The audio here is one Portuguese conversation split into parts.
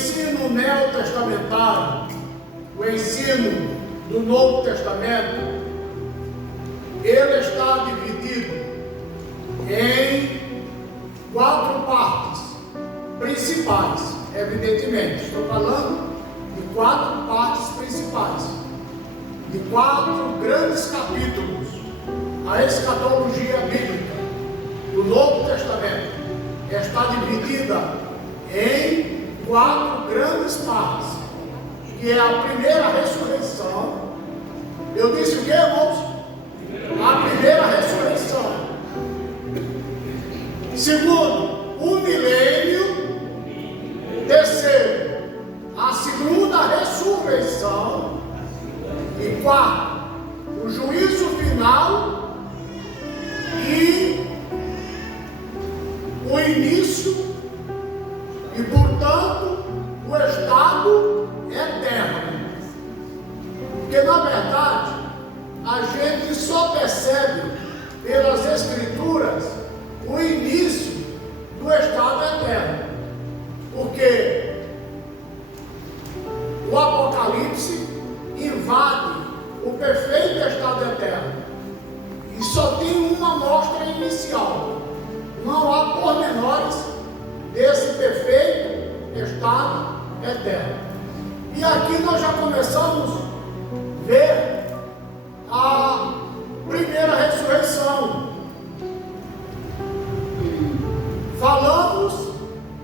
ensino neotestamentário, o ensino do Novo Testamento, ele está dividido em 4 partes principais, evidentemente. Estou falando de 4 partes principais, de 4 grandes capítulos. A escatologia bíblica do Novo Testamento está dividida em 4 grandes partes, que é a primeira ressurreição. Eu disse o que, irmãos? A primeira ressurreição. Segundo, o milênio. Terceiro, a segunda ressurreição. E quarto, o juízo final e o início e, portanto, o estado eterno. Porque, na verdade, a gente só percebe pelas Escrituras o início do estado eterno. Porque o Apocalipse invade o perfeito estado eterno e só tem uma amostra inicial. Não há pormenores desse perfeito estado eterno. E aqui nós já começamos a ver a primeira ressurreição. Falamos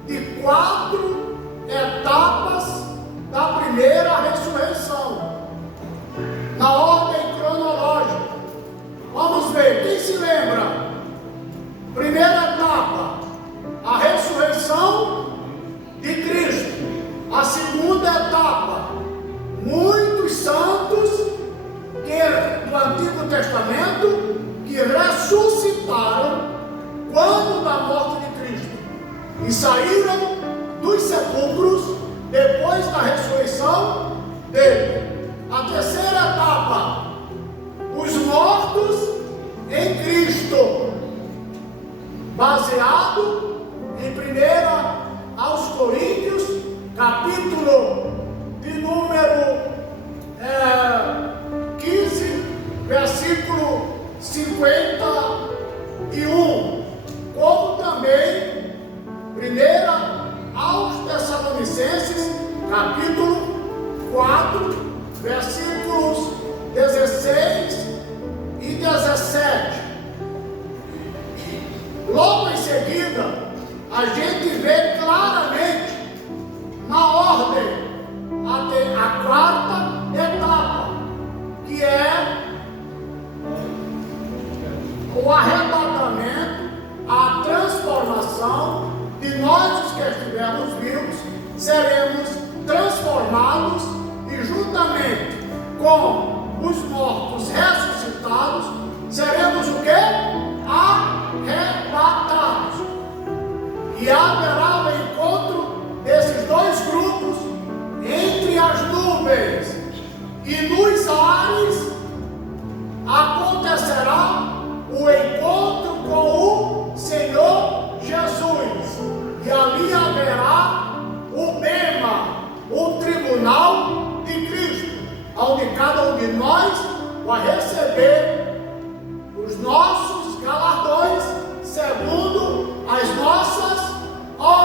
de 4 etapas da primeira ressurreição, na ordem cronológica. Vamos ver, quem se lembra? Primeira etapa, a ressurreição de Cristo. A segunda etapa, muitos santos do Antigo Testamento que ressuscitaram quando da morte de Cristo e saíram dos sepulcros depois da ressurreição dele. A terceira etapa, os mortos em Cristo, baseado em 1 aos Coríntios, capítulo de número 15, versículo 51, como também 1 aos Tessalonicenses, capítulo 4, versículos 16 e 17. Logo em seguida, a gente vê claramente, na ordem, a quarta etapa, que é o arrebatamento, a transformação de nós, os que estivermos vivos, seremos transformados e, juntamente com os mortos ressuscitados, seremos o quê? Arrebatados. E haverá o encontro desses 2 grupos entre as nuvens, e nos ares acontecerá o encontro com o Senhor Jesus, e ali haverá o bema, o tribunal de Cristo, onde cada um de nós vai receber os nossos galardões segundo as nossas obras.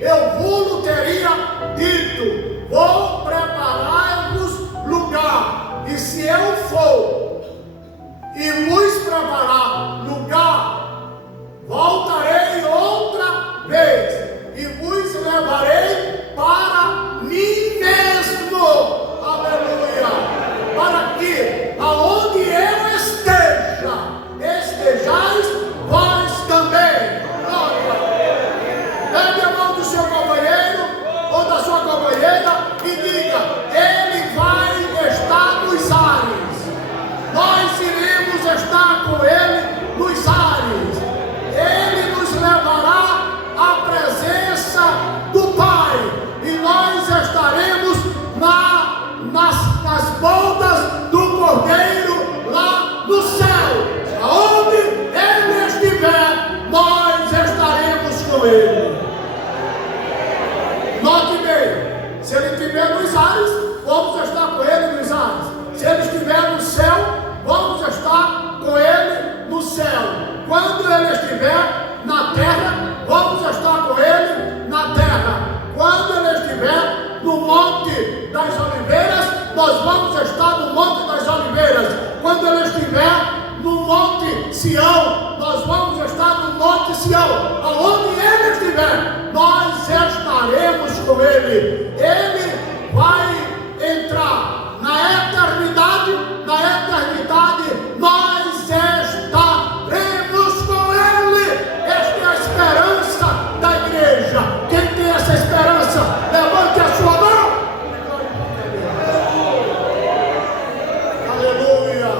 eu vos teria dito: vou preparar-vos lugar. E se eu for e vos preparar lugar, voltarei outra vez e vos levarei para mim mesmo. Aleluia! Para que aonde eu esteja, estejais vós também. Glória! Pegue a mão do seu companheiro ou da sua companheira e diga: ele vai estar nos ares. Nós iremos estar com ele nos ares. Ele nos levará à presença do Pai e nós estaremos nas bodas do Cordeiro lá no céu. Aonde ele estiver, nós estaremos com ele. Note bem, se ele estiver nos ares, vamos estar com ele nos ares. Se ele estiver no céu, vamos estar com ele no céu. Quando ele estiver na terra, vamos estar com ele na terra. Quando ele estiver no Monte das Oliveiras, nós vamos estar no Monte das Oliveiras. Quando ele estiver no Monte Sião, nós vamos estar no Monte Sião. Aonde ele estiver, nós estaremos com ele. Ele vai entrar na eternidade. Na eternidade nós estaremos com ele. Esta é a esperança da igreja. Quem tem essa esperança, levante a sua mão. Aleluia.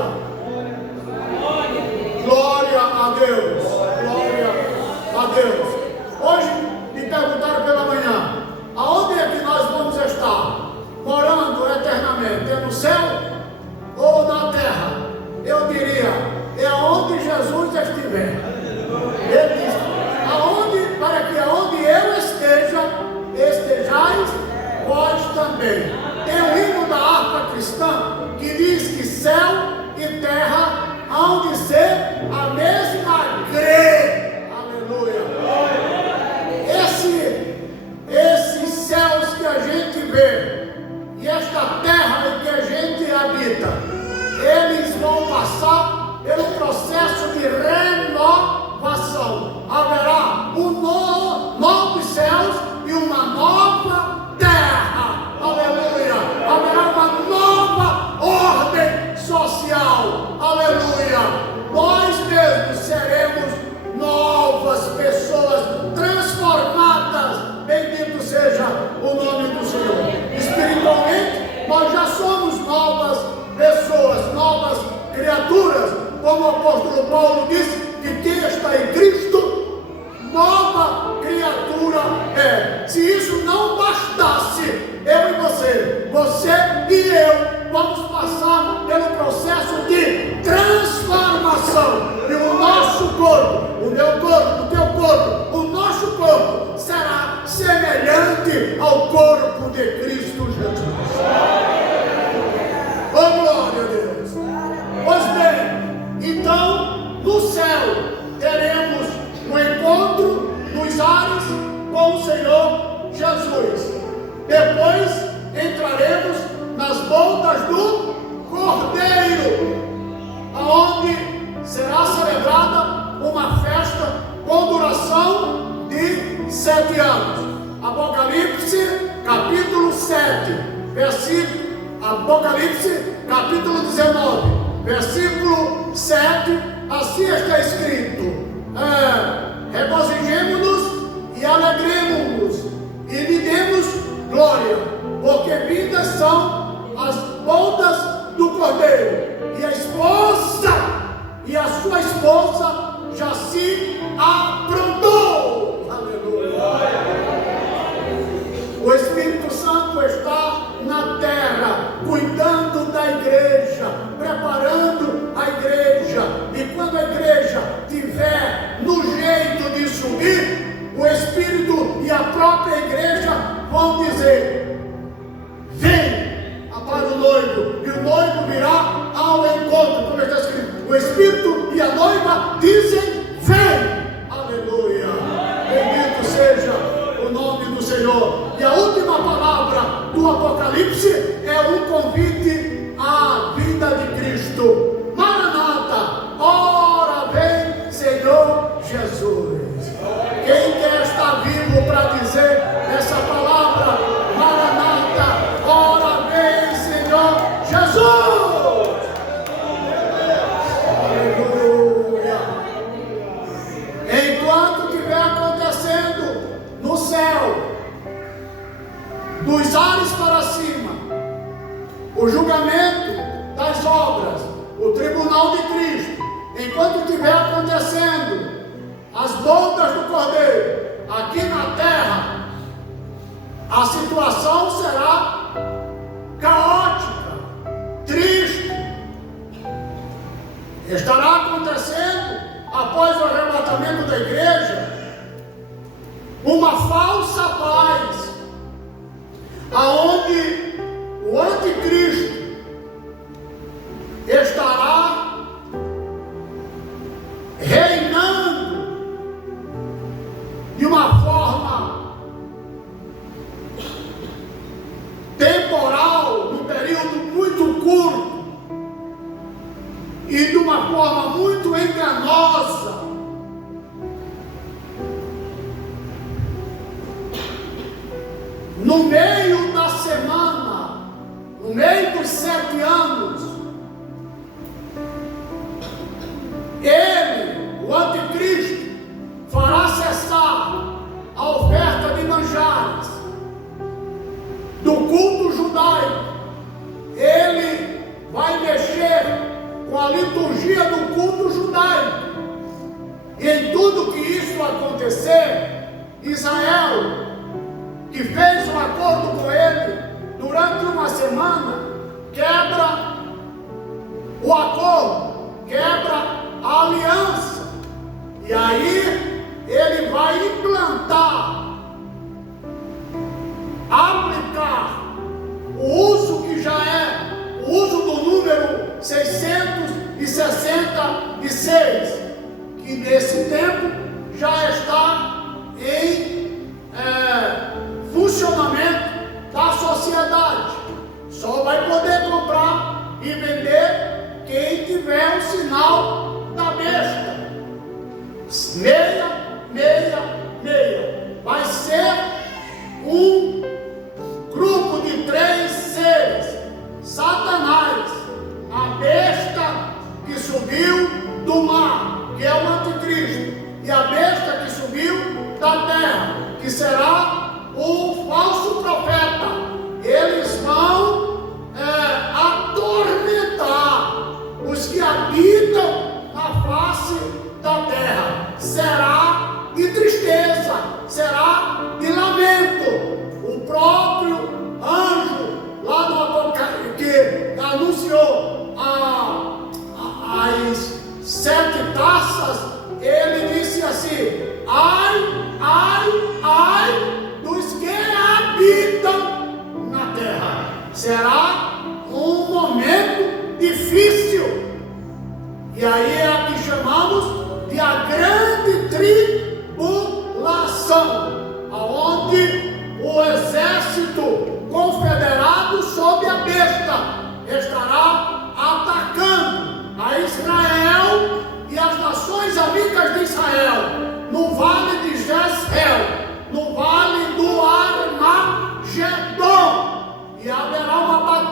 Glória a Deus. Glória a Deus. Hoje me perguntaram pela manhã: aonde é que nós vamos estar morando eternamente? É no céu ou na terra? Eu diria: é aonde Jesus estiver. Ele diz: para que aonde eu esteja, estejais vós também. Tem um hino da harpa cristã que diz que céu e terra hão de ser a mesma grei. Aleluia. Esses céus que a gente vê e esta terra em que a gente habita, eles vão passar pelo processo de renovação. Haverá novos céus e uma nova terra. Aleluia. Haverá uma nova ordem social. Aleluia. Nós mesmos seremos novas pessoas transformadas. Bendito seja o nome do Senhor. Espiritualmente, nós já somos novas pessoas, novas criaturas. Como o apóstolo Paulo disse, que quem está em Cristo, nova criatura é. Se isso não bastasse, eu e você e eu, vamos passar pelo processo de transformação. E o nosso corpo, o meu corpo, o teu corpo, o nosso corpo será semelhante ao corpo de Cristo Jesus. Oh, glória a Deus! Pois bem, então, no céu teremos um encontro nos ares com o Senhor Jesus. Depois entraremos nas bodas do Cordeiro, aonde será celebrada uma festa com duração de 7 anos. Apocalipse capítulo 7, Apocalipse capítulo 19, versículo 7, assim está escrito: regozijemo-nos e alegremo-nos e lhe demos glória, porque vindas são as bodas do Cordeiro, e a sua esposa já se aprontou. Aleluia. O Espírito Santo está na terra, cuidando da igreja, preparando a igreja. E quando a igreja tiver no jeito de subir, o Espírito e a própria Apocalipse é um convite à vida de Cristo. Maranata, ora vem, Senhor Jesus. Quem quer estar vivo para dizer essa palavra? Maranata, ora vem, Senhor Jesus. Aleluia. Enquanto estiver acontecendo no céu, dos ares para cima, o julgamento das obras, o tribunal de Cristo, enquanto estiver acontecendo as bodas do Cordeiro aqui na terra, a situação será caótica, triste. Estará acontecendo, após o arrebatamento da igreja, uma falsa paz, aonde o anticristo estará reinando de uma forma temporal, num período muito curto e de uma forma muito enganosa. No meio da semana, no meio dos 7 anos, ele, o anticristo, fará cessar a oferta de manjares do culto judaico. Ele vai mexer com a liturgia do culto judaico. E em tudo que isso acontecer, Israel, que fez um acordo com ele durante uma semana, quebra o acordo, quebra a aliança, e aí ele vai implantar, aplicar o uso que já é o uso do número 666, que nesse tempo já está em funcionamento da sociedade. Só vai poder comprar e vender quem tiver o sinal da besta. 666. Vai ser um grupo de 3 seres: Satanás, a besta que subiu do mar, que é o anticristo, e a besta que subiu da terra, que será o falso profeta. Eles vão atormentar os que habitam na face da terra. Será de tristeza, será de lamento. O próprio anjo lá no Apocalipse, que anunciou as 7 taças, ele disse assim: ai, ai, ai dos que habitam na terra. Será um momento difícil. E aí é a que chamamos de a grande tribulação, aonde o exército confederado sob a besta estará atacando a Israel e as nações amigas de Israel no vale de Jezreel, no vale do Armagedon, e haverá uma batalha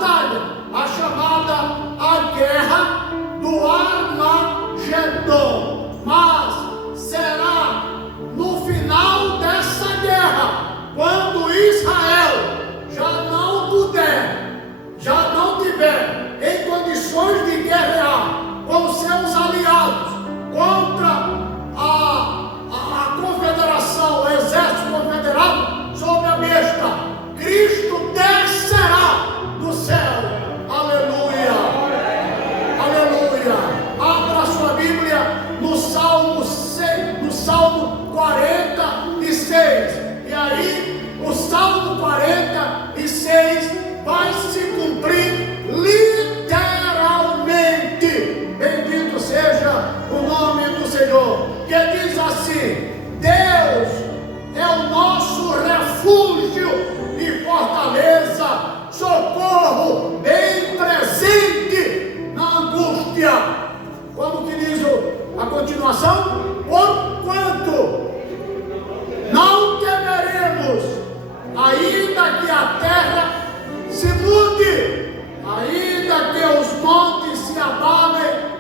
ainda que a terra se mude, ainda que os montes se abalem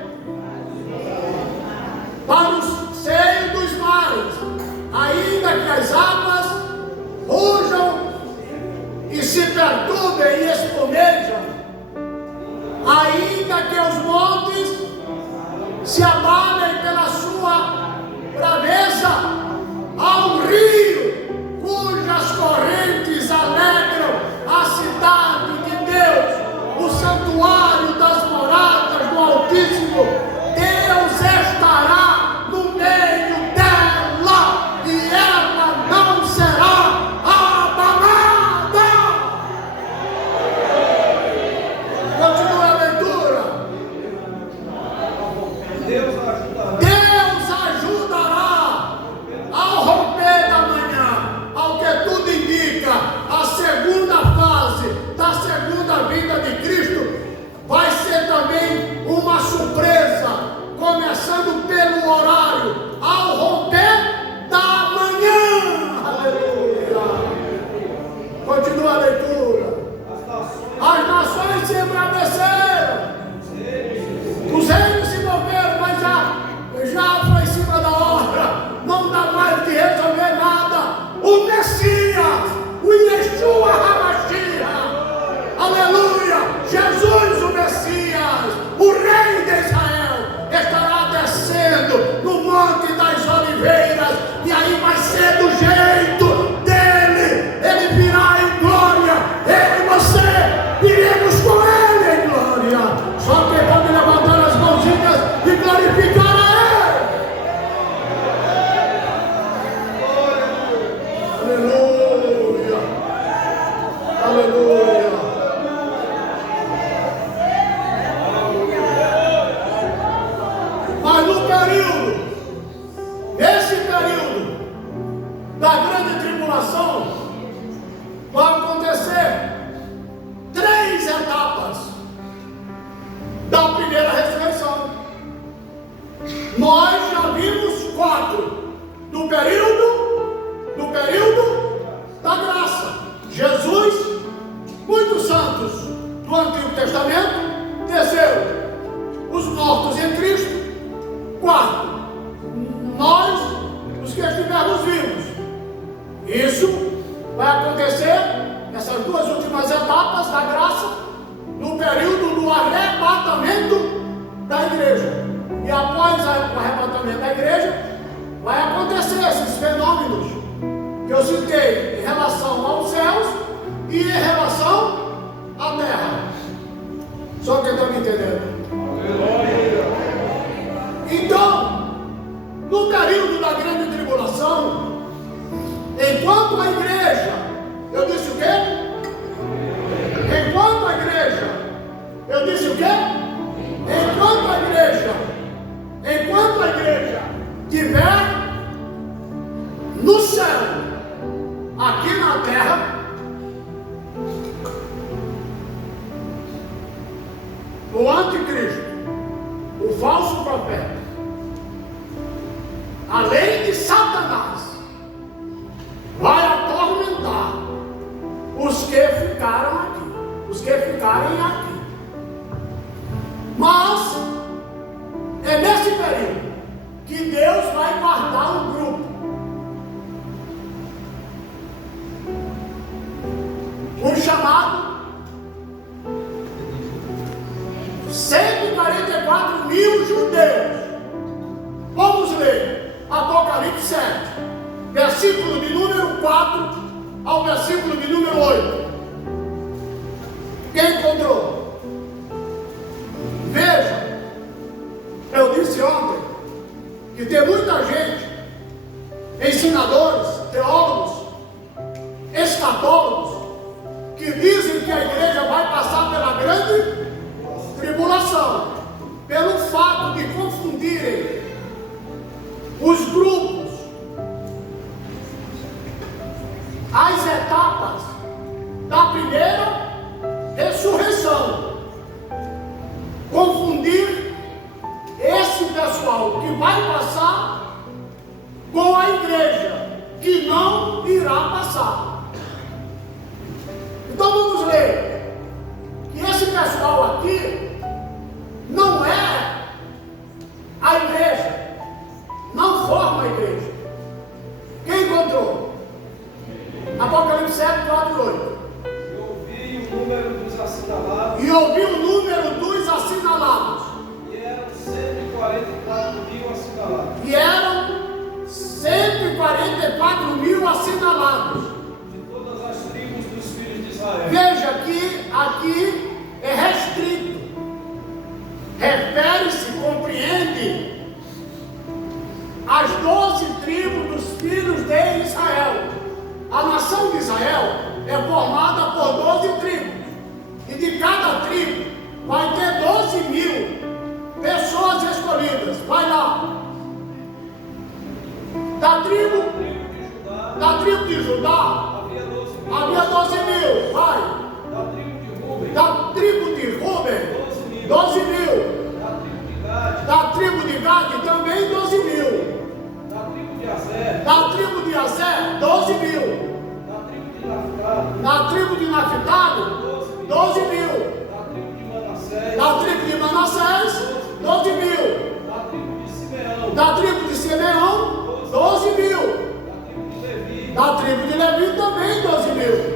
para o seio dos mares, ainda que as águas rujam e se perturbem e espumejam, ainda que os montes se abalem pela sua braveza, há um rio cujas correntes alegram a cidade de Deus, o santuário das moradas do Altíssimo. Deus estará no meio dela e ela não será abalada. Continua a leitura. Deus ajudará ao romper da manhã, ao que tudo indica, a segunda fase da segunda vinda de Cristo vai ser também uma surpresa, começando pelo horário, ao romper da manhã. Aleluia. Continua a leitura. As nações se embraveceram, os reinos se moveram, mas já foi em cima da hora, não dá mais de resolver nada. O Messias, o Yeshua HaMashiach, aleluia, Jesus o Messias, o Rei de Israel, estará descendo no Monte das Oliveiras, e aí vai ser do jeito dele. Ele virá em glória, eu e você iremos com ele em glória. Só quem pode levantar as mãozinhas e glorificar a ele. Aleluia, aleluia. Mas no período, esse período da grande tribulação, vai acontecer 3 etapas da primeira ressurreição. Nós já vimos 4 do período da graça. Jesus, muitos santos do Antigo Testamento, desceu. Os mortos em Cristo. 4, nós, os que estivermos vivos. Isso vai acontecer nessas 2 últimas etapas da graça, no período do arrebatamento da igreja. E após o arrebatamento da igreja, vai acontecer esses fenômenos que eu citei em relação aos céus e em relação à terra. Só quem está me entendendo? Então, no período da grande tribulação, enquanto a igreja, eu disse o quê? Enquanto a igreja, eu disse o quê? Enquanto a igreja tiver no céu, aqui na terra, o anticristo, o falso profeta, além de Satanás, vai atormentar os que ficaram aqui, os que ficarem aqui. Mas é nesse período que Deus vai guardar um grupo, um chamado 144 mil judeus. Vamos ler Apocalipse 7, versículo de número 4 ao versículo de número 8. Quem encontrou? Veja, eu disse ontem que tem muita gente, ensinadores, teólogos, escatólogos, que dizem que a igreja vai passar pela grande tribulação, pelo fato de confundirem os grupos, as etapas da primeira ressurreição, confundir esse pessoal que vai passar com a igreja que não irá passar. ouvi o número dos assinalados. E eram 144.000 assinalados. E eram 144.000 assinalados. De todas as tribos dos filhos de Israel. Veja que aqui é restrito. Refere-se, compreende as 12 tribos dos filhos de Israel. A nação de Israel é formada por 12 tribos. E de cada tribo vai ter 12.000 pessoas escolhidas. Vai lá. Da tribo de Judá havia 12.000. Vai. Da tribo de Rúben 12.000. Da tribo de Gade também 12.000. Da tribo de Aser 12.000. Da tribo de Naphtali 12.000. Da tribo de Manassés 12.000. Da tribo de Simeão 12.000. Da tribo de Levi também 12.000.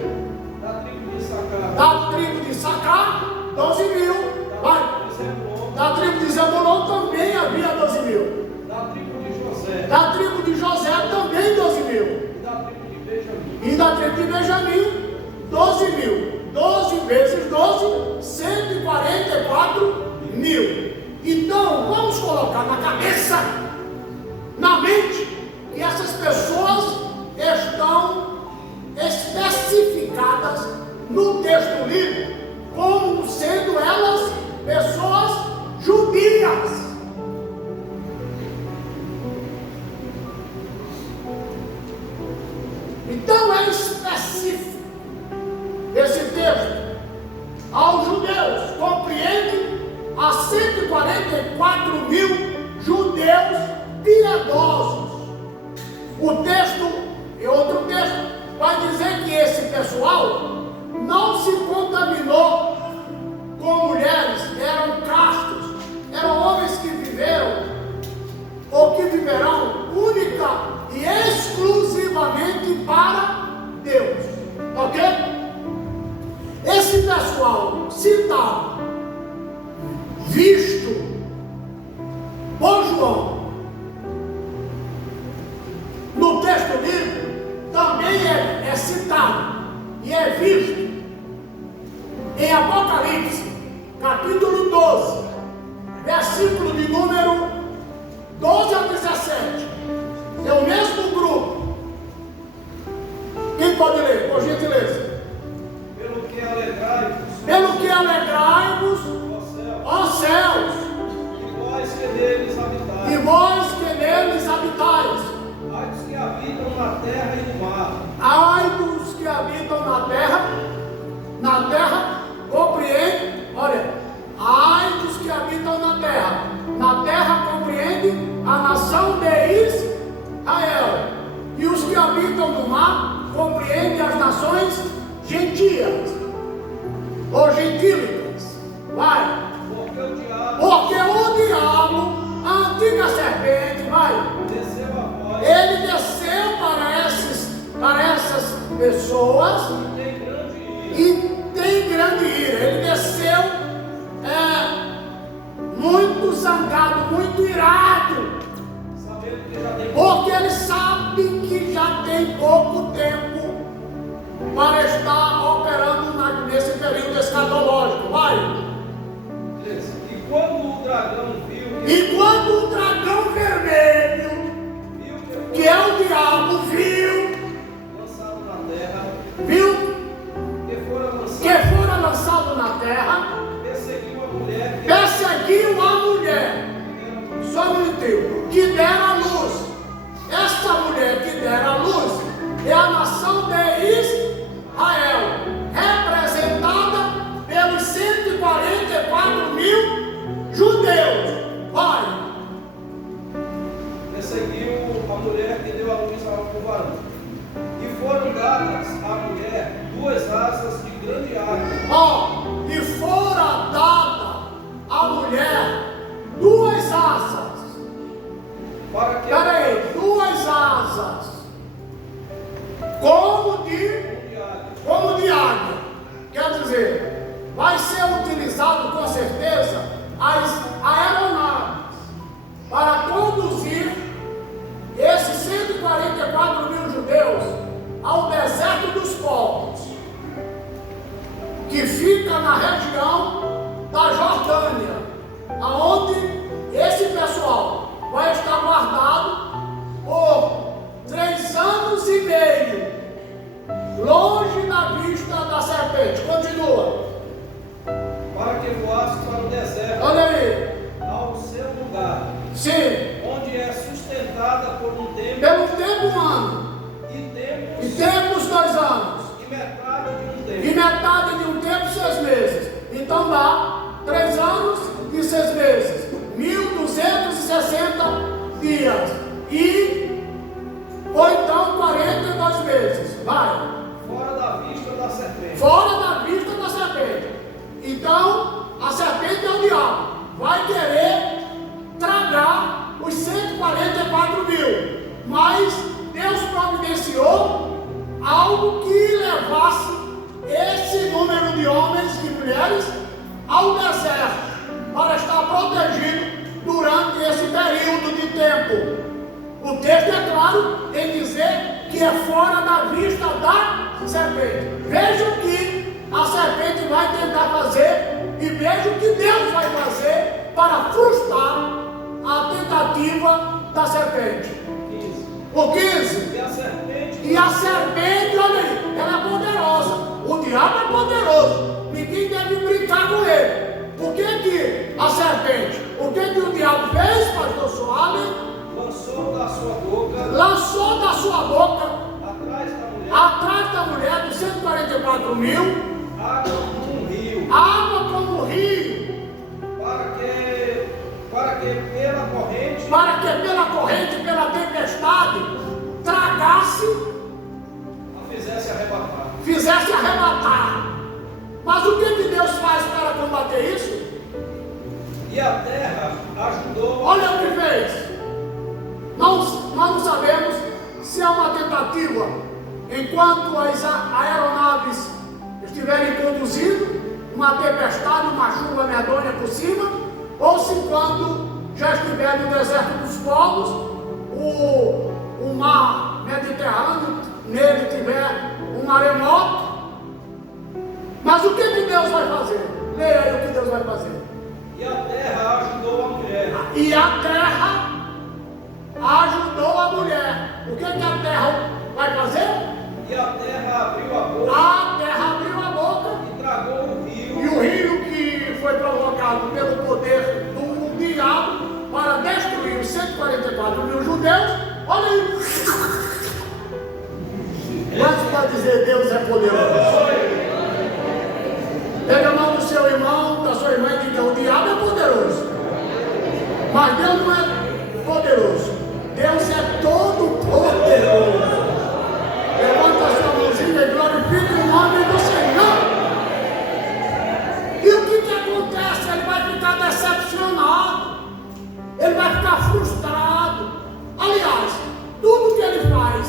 Da tribo de Sacar 12.000. Vai. Da tribo de Zebulon também havia 12.000. Da tribo de José também 12.000. E da tribo de Benjamim 12.000. 12 vezes 12, 144.000. Então vamos colocar na cabeça, na mente, que essas pessoas estão especificadas no texto lido como sendo elas pessoas judias. Então é específico esse texto aos judeus, compreende a 144.000 judeus piedosos. O texto, e outro texto, vai dizer que esse pessoal não se contaminou com mulheres, eram castos, eram homens que viveram ou que viverão única e exclusivamente para Deus. Ok? Esse pessoal citado, visto por João no texto lido, também é citado e é visto em Apocalipse, capítulo 12, versículo de número 12 a 17. É o mesmo grupo. Quem pode ler, por gentileza? Pelo que alegrai-vos, ó céus, e vós que neles habitais. e vós que neles habitais. Ai dos que habitam na terra e no mar. Ai dos que habitam na terra, compreende, olha, ai dos que habitam na terra compreende a nação de Israel, e os que habitam no mar compreende as nações gentias, ou gentílicas. Vai. Porque o diabo, a antiga serpente, vai, ele desceu para essas pessoas e tem grande ira. Ele desceu muito zangado, muito irado, porque ele sabe que já tem pouco tempo para estar operando nesse período escatológico. Vai. E quando o dragão vermelho, que é o diabo, lançado na terra, que fora lançado na terra, perseguiu a mulher, só um minutinho, que dera a luz. Essa mulher que dera a luz é a nação de Israel, representada pelos 144.000 judeus. Vai. Perseguiu a mulher que deu a luz ao varão. que fica na região da Jordânia, aonde esse pessoal vai estar guardado por 3 anos e meio, longe da vista da serpente. Continua. Para que voasse para o deserto, Olha aí. ao seu lugar, Sim. onde é sustentada por um tempo Pelo tempo 1 ano. e E tempos 2 anos. e metade de um E tempo. metade de um tempo 6 meses. Então dá 3 anos e 6 meses. 1260 dias. Ou então 42 meses. Vai. Fora da vista da serpente. Fora da vista da serpente. Então, a serpente é o diabo. Vai querer tragar os 144 mil. Mas Deus providenciou algo que levasse esse número de homens e mulheres ao deserto para estar protegido durante esse período de tempo. O texto é claro em dizer que é fora da vista da serpente. Veja o que a serpente vai tentar fazer e veja o que Deus vai fazer para frustrar a tentativa da serpente. 15. O 15. E a serpente, olha aí, ela é poderosa. O diabo é poderoso. Ninguém deve brincar com ele. Por que a serpente? O que o diabo fez, pastor Suave? Lançou da sua boca, atrás da mulher dos 144 mil, água como um rio, para que pela corrente, pela tempestade, tragasse, a fizesse arrebatar. Mas o que Deus faz para combater isso? E a terra ajudou. Olha o que fez. Nós não sabemos se é uma tentativa enquanto as aeronaves estiverem conduzindo, uma tempestade, uma chuva medonha por cima, ou se quando já estiver no deserto dos povos, o mar Mediterrâneo, nele tiver um maremoto. Mas o que Deus vai fazer? Leia aí o que Deus vai fazer. E a terra ajudou a mulher. E a terra ajudou a mulher. O que a terra vai fazer? E a terra abriu a boca. A terra abriu a boca. E tragou o rio. E o rio que foi provocado pelo poder do diabo para destruir os 144 mil judeus. Olha aí. Mas para dizer Deus é poderoso. Pega a mão do seu irmão, da sua irmã e diga: o diabo é poderoso. Mas Deus não é poderoso. Deus é todo poderoso. Levanta a sua mãozinha e glorifique o nome do Senhor. E o que acontece? Ele vai ficar decepcionado. Ele vai ficar frustrado. Aliás, tudo que ele faz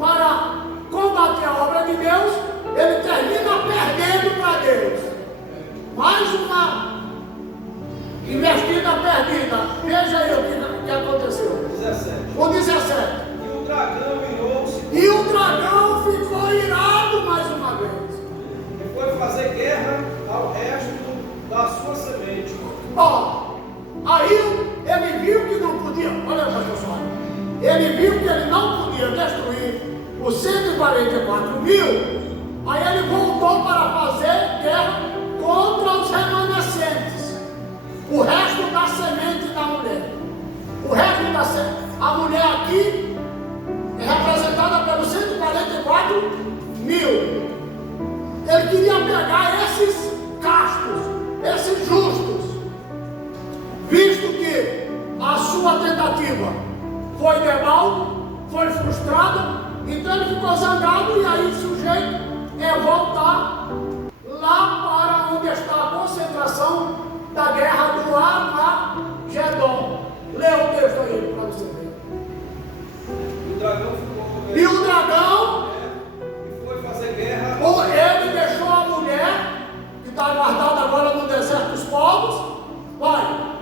para combater a obra de Deus, ele termina perdendo para Deus. Mais uma investida perdida. Veja aí o que aconteceu. 17. O 17. E o dragão irou-se. E o dragão ficou irado mais uma vez. E foi fazer guerra ao resto da sua semente. Ó, aí ele viu que não podia. Olha só, pessoal. Ele viu que ele não podia destruir os 144 mil. Aí ele voltou para fazer guerra contra os remanescentes. O resto da semente da mulher. O resto da semente. A mulher aqui é representada pelos 144 mil. Ele queria pegar esses castos, esses justos. Visto que a sua tentativa foi debal, foi frustrada, então ele ficou zangado e aí o sujeito é voltar lá para onde está a concentração da guerra do Armagedon. Leia o texto aí para você ver. O dragão ficou com E o dragão, e foi fazer guerra. ele deixou a mulher, que está guardada agora no deserto dos povos, vai.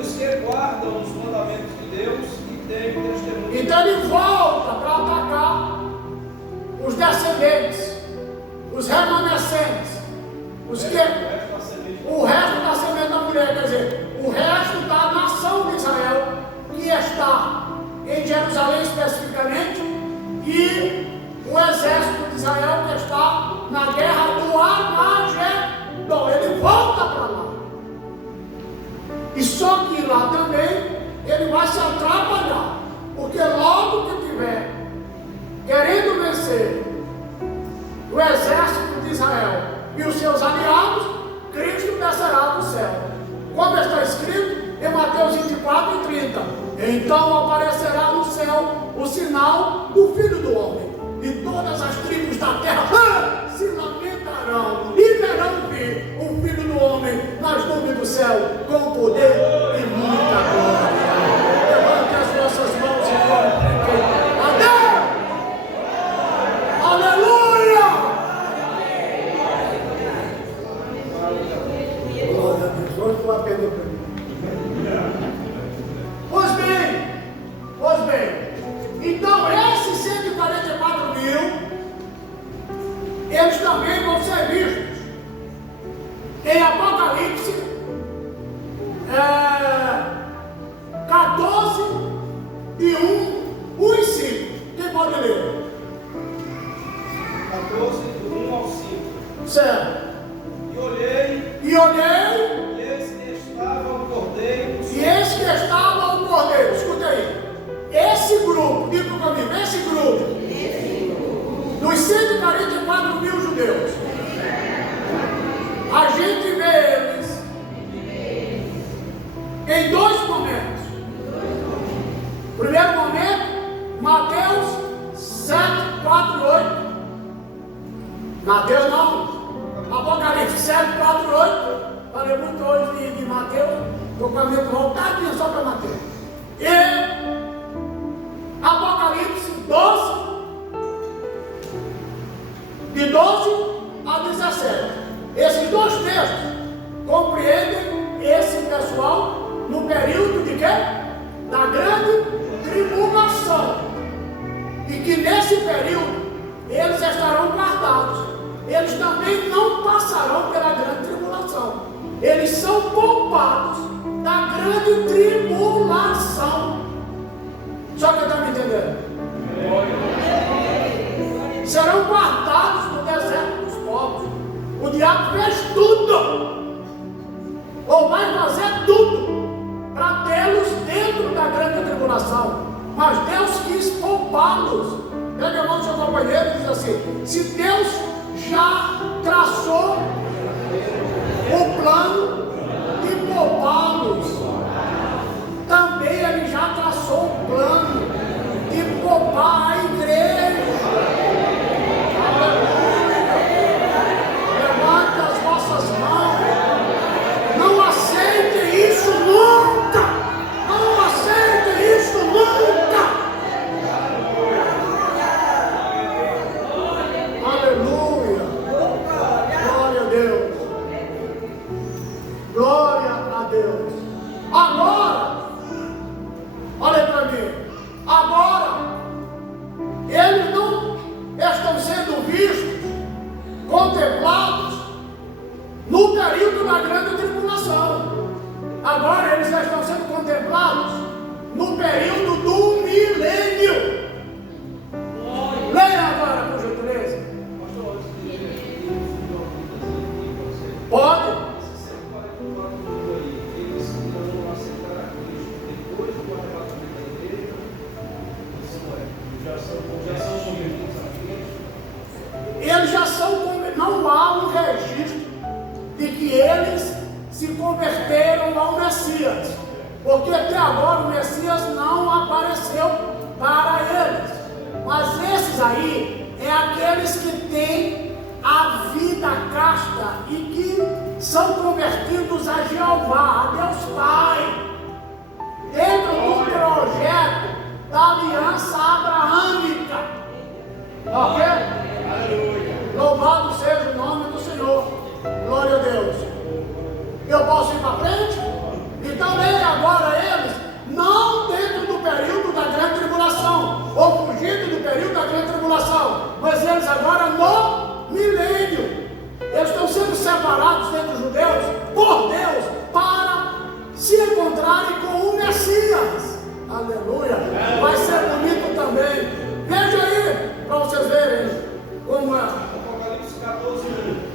Os que guardam os mandamentos de Deus e têm o testemunho. Então ele volta para atacar os descendentes lá também, ele vai se atrapalhar. Porque logo que tiver querendo vencer o exército de Israel e os seus aliados, Cristo descerá do céu. Como está escrito em Mateus 24 e 30. Então aparecerá no céu o sinal do Filho do Homem, e todas as tribos da terra se lamentarão e verão vir o Filho do Homem nas nuvens do céu com poder e muita glória. Levante as vossas mãos e glorifiquem a Deus. Aleluia! Glória a Deus. Hoje tu vai perder para mim. Pois bem, então esses 144 mil, eles também vão ser vistos em Apocalipse 14 e 1 e 5. Quem pode ler? 14, do 1 ao 5. Certo. E olhei, e eis que estava o Cordeiro. Escuta aí. Esse grupo, diga comigo, esse grupo dos 144 mil judeus, a gente vê eles em dois momentos. Primeiro momento, Mateus 7, 4 e 8. Mateus não, Apocalipse 7, 4 e 8. Falei muito hoje de Mateus, estou com a minha voltadinha só para Mateus. E Apocalipse 12, de 12 a 17. Esses dois textos compreendem esse pessoal no período de quê? Da grande tribulação. E que nesse período eles estarão guardados. Eles também não passarão pela grande tribulação. Eles são poupados da grande tribulação. Só que está me entendendo? Serão guardados no deserto dos povos. O diabo fez tudo, ou vai fazer tudo, para tê-los dentro da grande tribulação. Mas Deus quis poupá-los. Pega a mão do seu companheiro e diz assim: se Deus já traçou o plano de poupá-los, também Ele já traçou o plano de poupar a igreja. Aleluia! Levante as vossas mãos. Não aceite isso nunca. Não aceite isso nunca. Aleluia! Glória a Deus. Glória a Deus. Agora, olha para mim. Agora, eles não estão sendo vistos, contemplados no período da grande tribulação. Agora eles já estão sendo contemplados no período do milênio. Leia agora, por gentileza. Pode. Eles já são, não há um registro de que eles se converteram ao Messias, porque até agora o Messias não apareceu para eles. Mas esses aí é aqueles que têm a vida casta e que são convertidos a Jeová, a Deus Pai, dentro do projeto da aliança abraâmica. Ok? Louvado seja o nome do Senhor. Glória a Deus. Eu posso ir para frente? Então leia agora eles, não dentro do período da grande tribulação, ou fugindo do período da grande tribulação, mas eles agora no milênio. Eles estão sendo separados dentre os judeus por Deus para se encontrarem com o Messias. Aleluia. Vai ser bonito também. Veja aí, para vocês verem como é.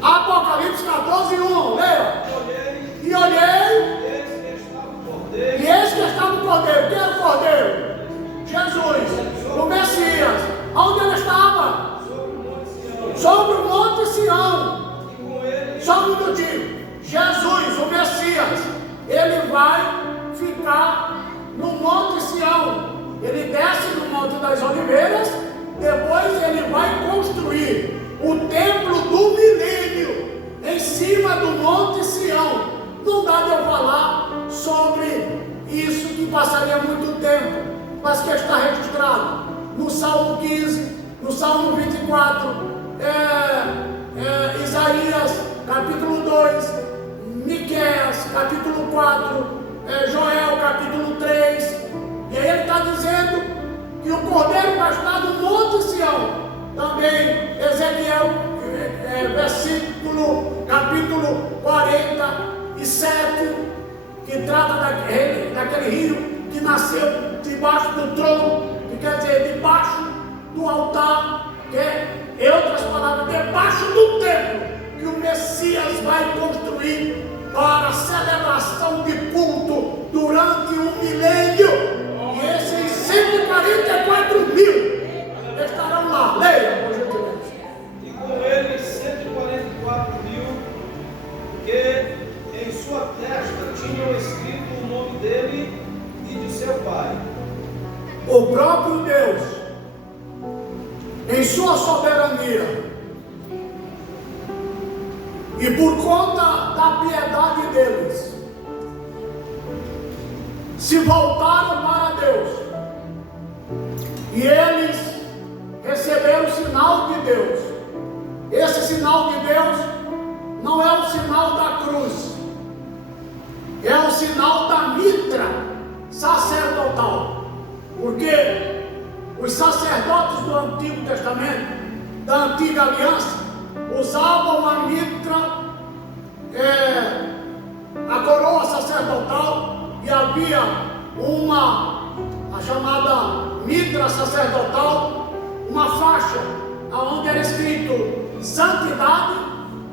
Apocalipse 14, 1. Leia. E olhei. E Sião. E com ele, Só um minutinho. Jesus, o Messias, ele vai ficar no Monte Sião. Ele desce no Monte das Oliveiras, depois ele vai construir o templo do milênio em cima do Monte Sião. Não dá de eu falar sobre isso, que passaria muito tempo, mas que está registrado no Salmo 15, no Salmo 24, Isaías capítulo 2, Miqueias capítulo 4, Joel capítulo 3, e aí ele está dizendo que o Cordeiro vai estar no Monte Sião. Também Ezequiel capítulo 47, que trata daquele rio que nasceu debaixo do trono, que quer dizer debaixo do altar, que é, em outras palavras, debaixo do templo que o Messias vai construir para a celebração de culto durante um milênio. E esses 144 mil estarão lá. Leia, por gentileza. e com ele 144 mil, que em sua testa tinham escrito o nome dele e de seu pai. O próprio Deus, em sua soberania, e por conta da piedade deles, se voltaram para Deus, e eles receberam o sinal de Deus. Esse sinal de Deus não é o sinal da cruz, é o sinal da mitra sacerdotal, porque os sacerdotes do Antigo Testamento, da Antiga Aliança, usavam a mitra, a coroa sacerdotal, e havia a chamada mitra sacerdotal, uma faixa onde era escrito santidade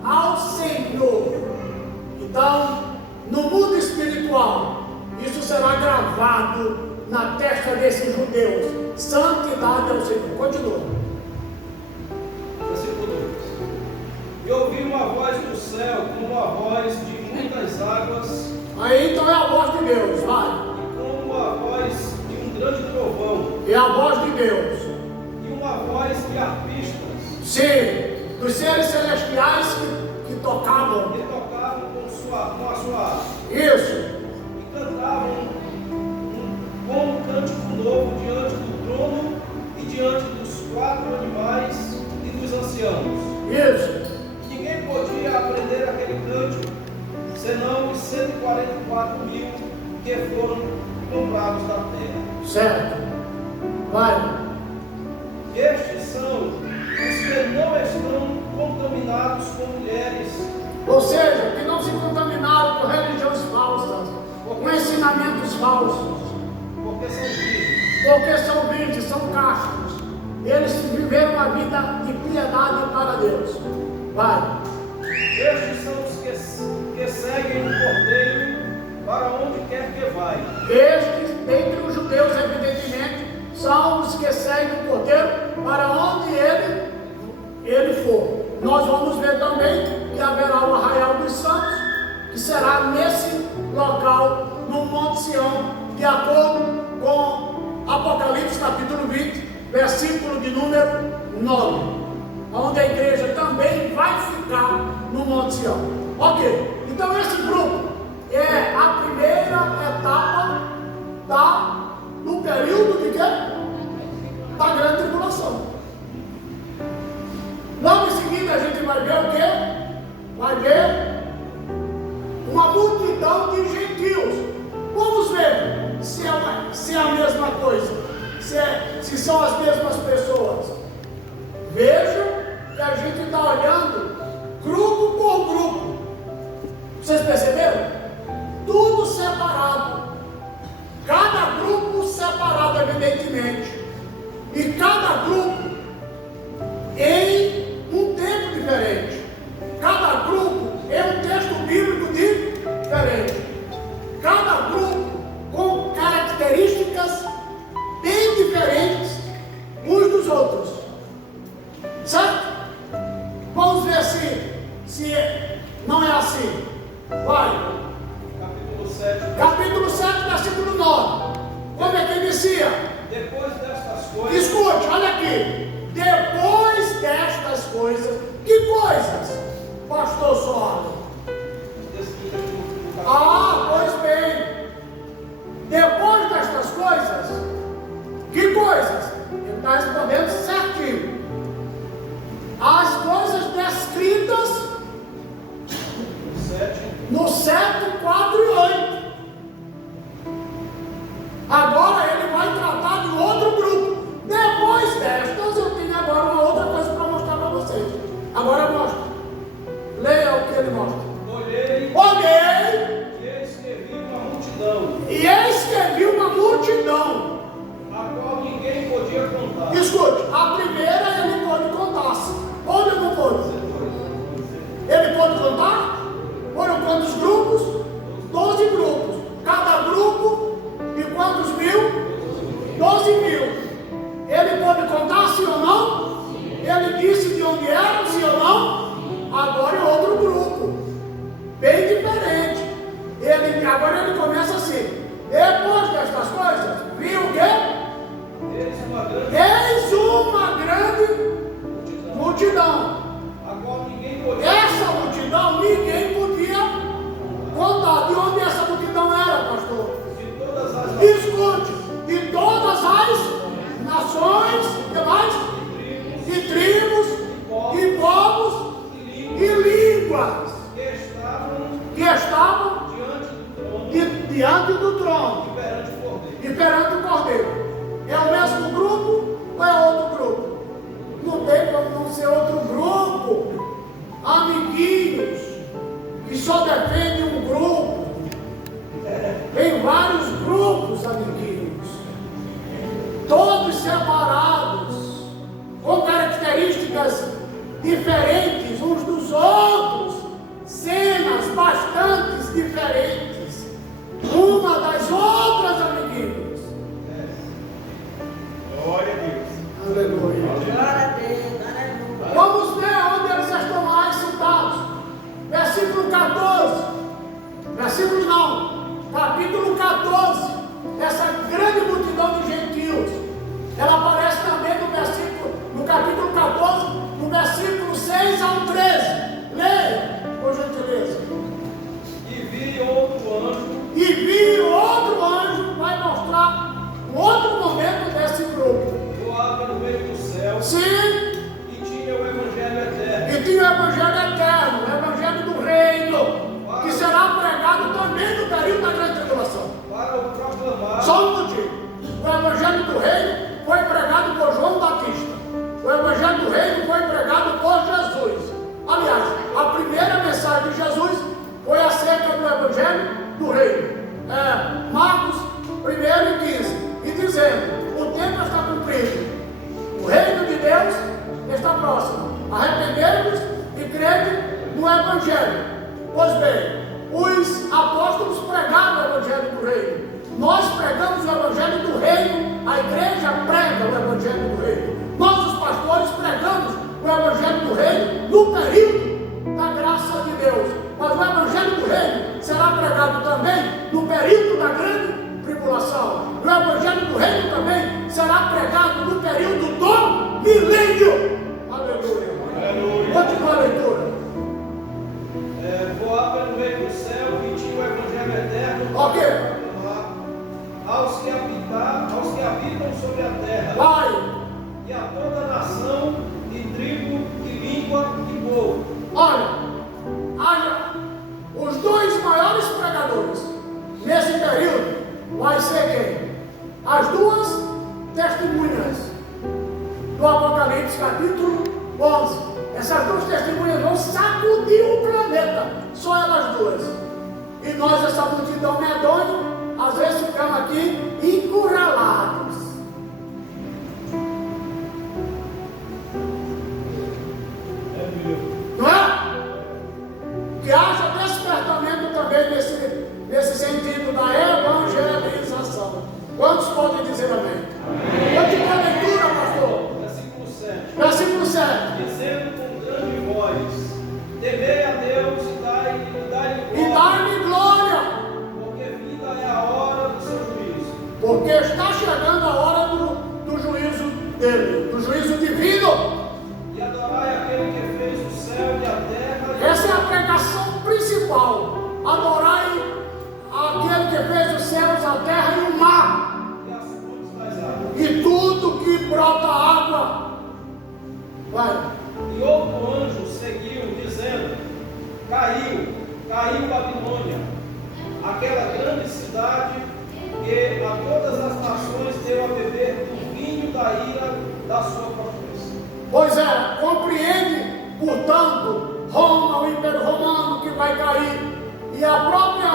ao Senhor. Então, no mundo espiritual, isso será gravado na testa desses judeus: santidade ao Senhor. Continua. Versículo 2. E ouvi uma voz do céu, como a voz de muitas águas, Aí então é a voz de Deus, vai. e como a voz de um grande trovão, É a voz de Deus. e uma voz de arpistas, Sim, dos seres celestiais que tocavam. que tocavam com a sua harpa, Isso. e cantavam um cântico novo diante do trono e diante dos 4 animais e dos anciãos. Isso. Ninguém podia aprender aquele cântico, senão os 144 mil que foram comprados da terra. Certo. Vai. Estes são os que não estão contaminados com mulheres, Ou seja, que não se contaminaram com religiões falsas, com ensinamentos falsos, porque são virgens. porque são virgens, são castos. Eles viveram uma vida de piedade para Deus. Vai. Estes são os que seguem o Cordeiro para onde quer que vai. Estes, dentre os judeus, evidentemente, são os que seguem o Cordeiro para onde ele for. Nós vamos ver também que haverá o arraial dos santos, que será nesse local, no Monte Sião, de acordo com Apocalipse capítulo 20, versículo de número 9, onde a igreja também vai ficar no Monte Sião. Ok, então esse grupo é a primeira etapa do período de quê? Da grande tribulação. Logo em seguida a gente vai ver o quê? Vai ver uma multidão de gentios. Vamos ver se é a mesma coisa, se são as mesmas pessoas. Vejam que a gente está olhando ver se não é assim. Vai. Capítulo 7, versículo 9. Como é que inicia? Depois destas coisas. Escute, olha aqui. Depois destas coisas. Que coisas, pastor Soares? Pois bem. Depois destas coisas. Que coisas? Ele está respondendo certinho. As coisas descritas no 7, 4 e 8. Agora ele vai tratar de outro grupo. Depois destas, eu tenho agora uma outra coisa para mostrar para vocês. Agora mostra. Leia o que ele mostra. Olhei. E eis que vi uma multidão. E eis que vi uma multidão. A qual ninguém podia contar. Escute, a primeira ele pôde contar. Pode ou não pôde? Ele pôde contar? Foram quantos grupos? 12 grupos. Cada grupo de quantos mil? 12 mil. Ele pôde contar, sim ou não? Ele disse de onde era, sim ou não? Agora é outro grupo. Bem diferente. Agora ele começa assim. Depois destas coisas, viu o quê? Eis uma grande multidão. Essa multidão ninguém podia contar. De onde essa multidão era, pastor? Escute, de todas as nações, que mais? De tribos, de povos e línguas que estavam diante do trono e perante o Cordeiro. É o mesmo grupo ou é outro grupo? Não tem como não ser outro grupo. Amiguinhos que só defendem um grupo. Tem vários grupos, amiguinhos, todos separados, com características diferentes uns dos outros, cenas bastante diferentes uma das outras, amiguinhos. Glória a Deus. Aleluia. Glória a Deus, aleluia. Vamos ver onde eles estão mais citados. Versículo 14. Versículo não. Capítulo 14. Essa grande multidão de gentios. Ela aparece também no capítulo 14, no versículo 6 ao 13. Leia, por gentileza. E vi outro anjo. E vi outro anjo, vai mostrar um outro momento desse grupo. Voava no meio do céu. Sim. E tinha o Evangelho eterno. E tinha o Evangelho eterno, o Evangelho do Reino, que será pregado também no período da grande tribulação. Para o proclamar. Só um motivo. O Evangelho do Reino foi pregado por João Batista. O Evangelho do Reino foi pregado por Jesus. Aliás, a primeira mensagem de Jesus foi acerca do Evangelho do Reino. Marcos 1 e 15. E dizendo, o tempo está cumprido. O reino de Deus está próximo. Arrependei-vos e crede no Evangelho. Pois bem, os apóstolos pregaram o Evangelho do Reino. Nós pregamos o Evangelho do Reino. A igreja prega o Evangelho do Reino. Nós, os pastores, pregamos o Evangelho do Reino no período da graça de Deus. Mas o Evangelho do Reino será pregado também no período da grande tribulação. O Evangelho do Reino também será pregado no período do milênio. Aleluia. Aleluia. Continua a leitura. Voava no meio do céu e tinha o Evangelho eterno. Ok. Aos que habitam sobre a terra. Vai. E a toda nação, de tribo, de língua e povo. Olha, os dois maiores pregadores nesse período vai ser quem? As duas testemunhas do Apocalipse, capítulo 11. Essas duas testemunhas vão sacudir o planeta, só elas duas. E nós, essa multidão medonha, às vezes ficamos aqui encurralados. Não é? Que haja despertamento também nesse sentido da evangelização. Quantos podem dizer amém? Continua a leitura, pastor. Versículo 7. Versículo 7. Dizendo com grande voz. pessoal, adorai aquele que fez os céus, a terra e o mar, e as fontes das águas. e tudo que brota água. Vai. E outro anjo seguiu, dizendo: caiu Babilônia, aquela grande cidade que a todas as nações deu a beber do vinho da ira da sua potência. Pois é, compreende, portanto, Roma, o Império Romano que vai cair, e a própria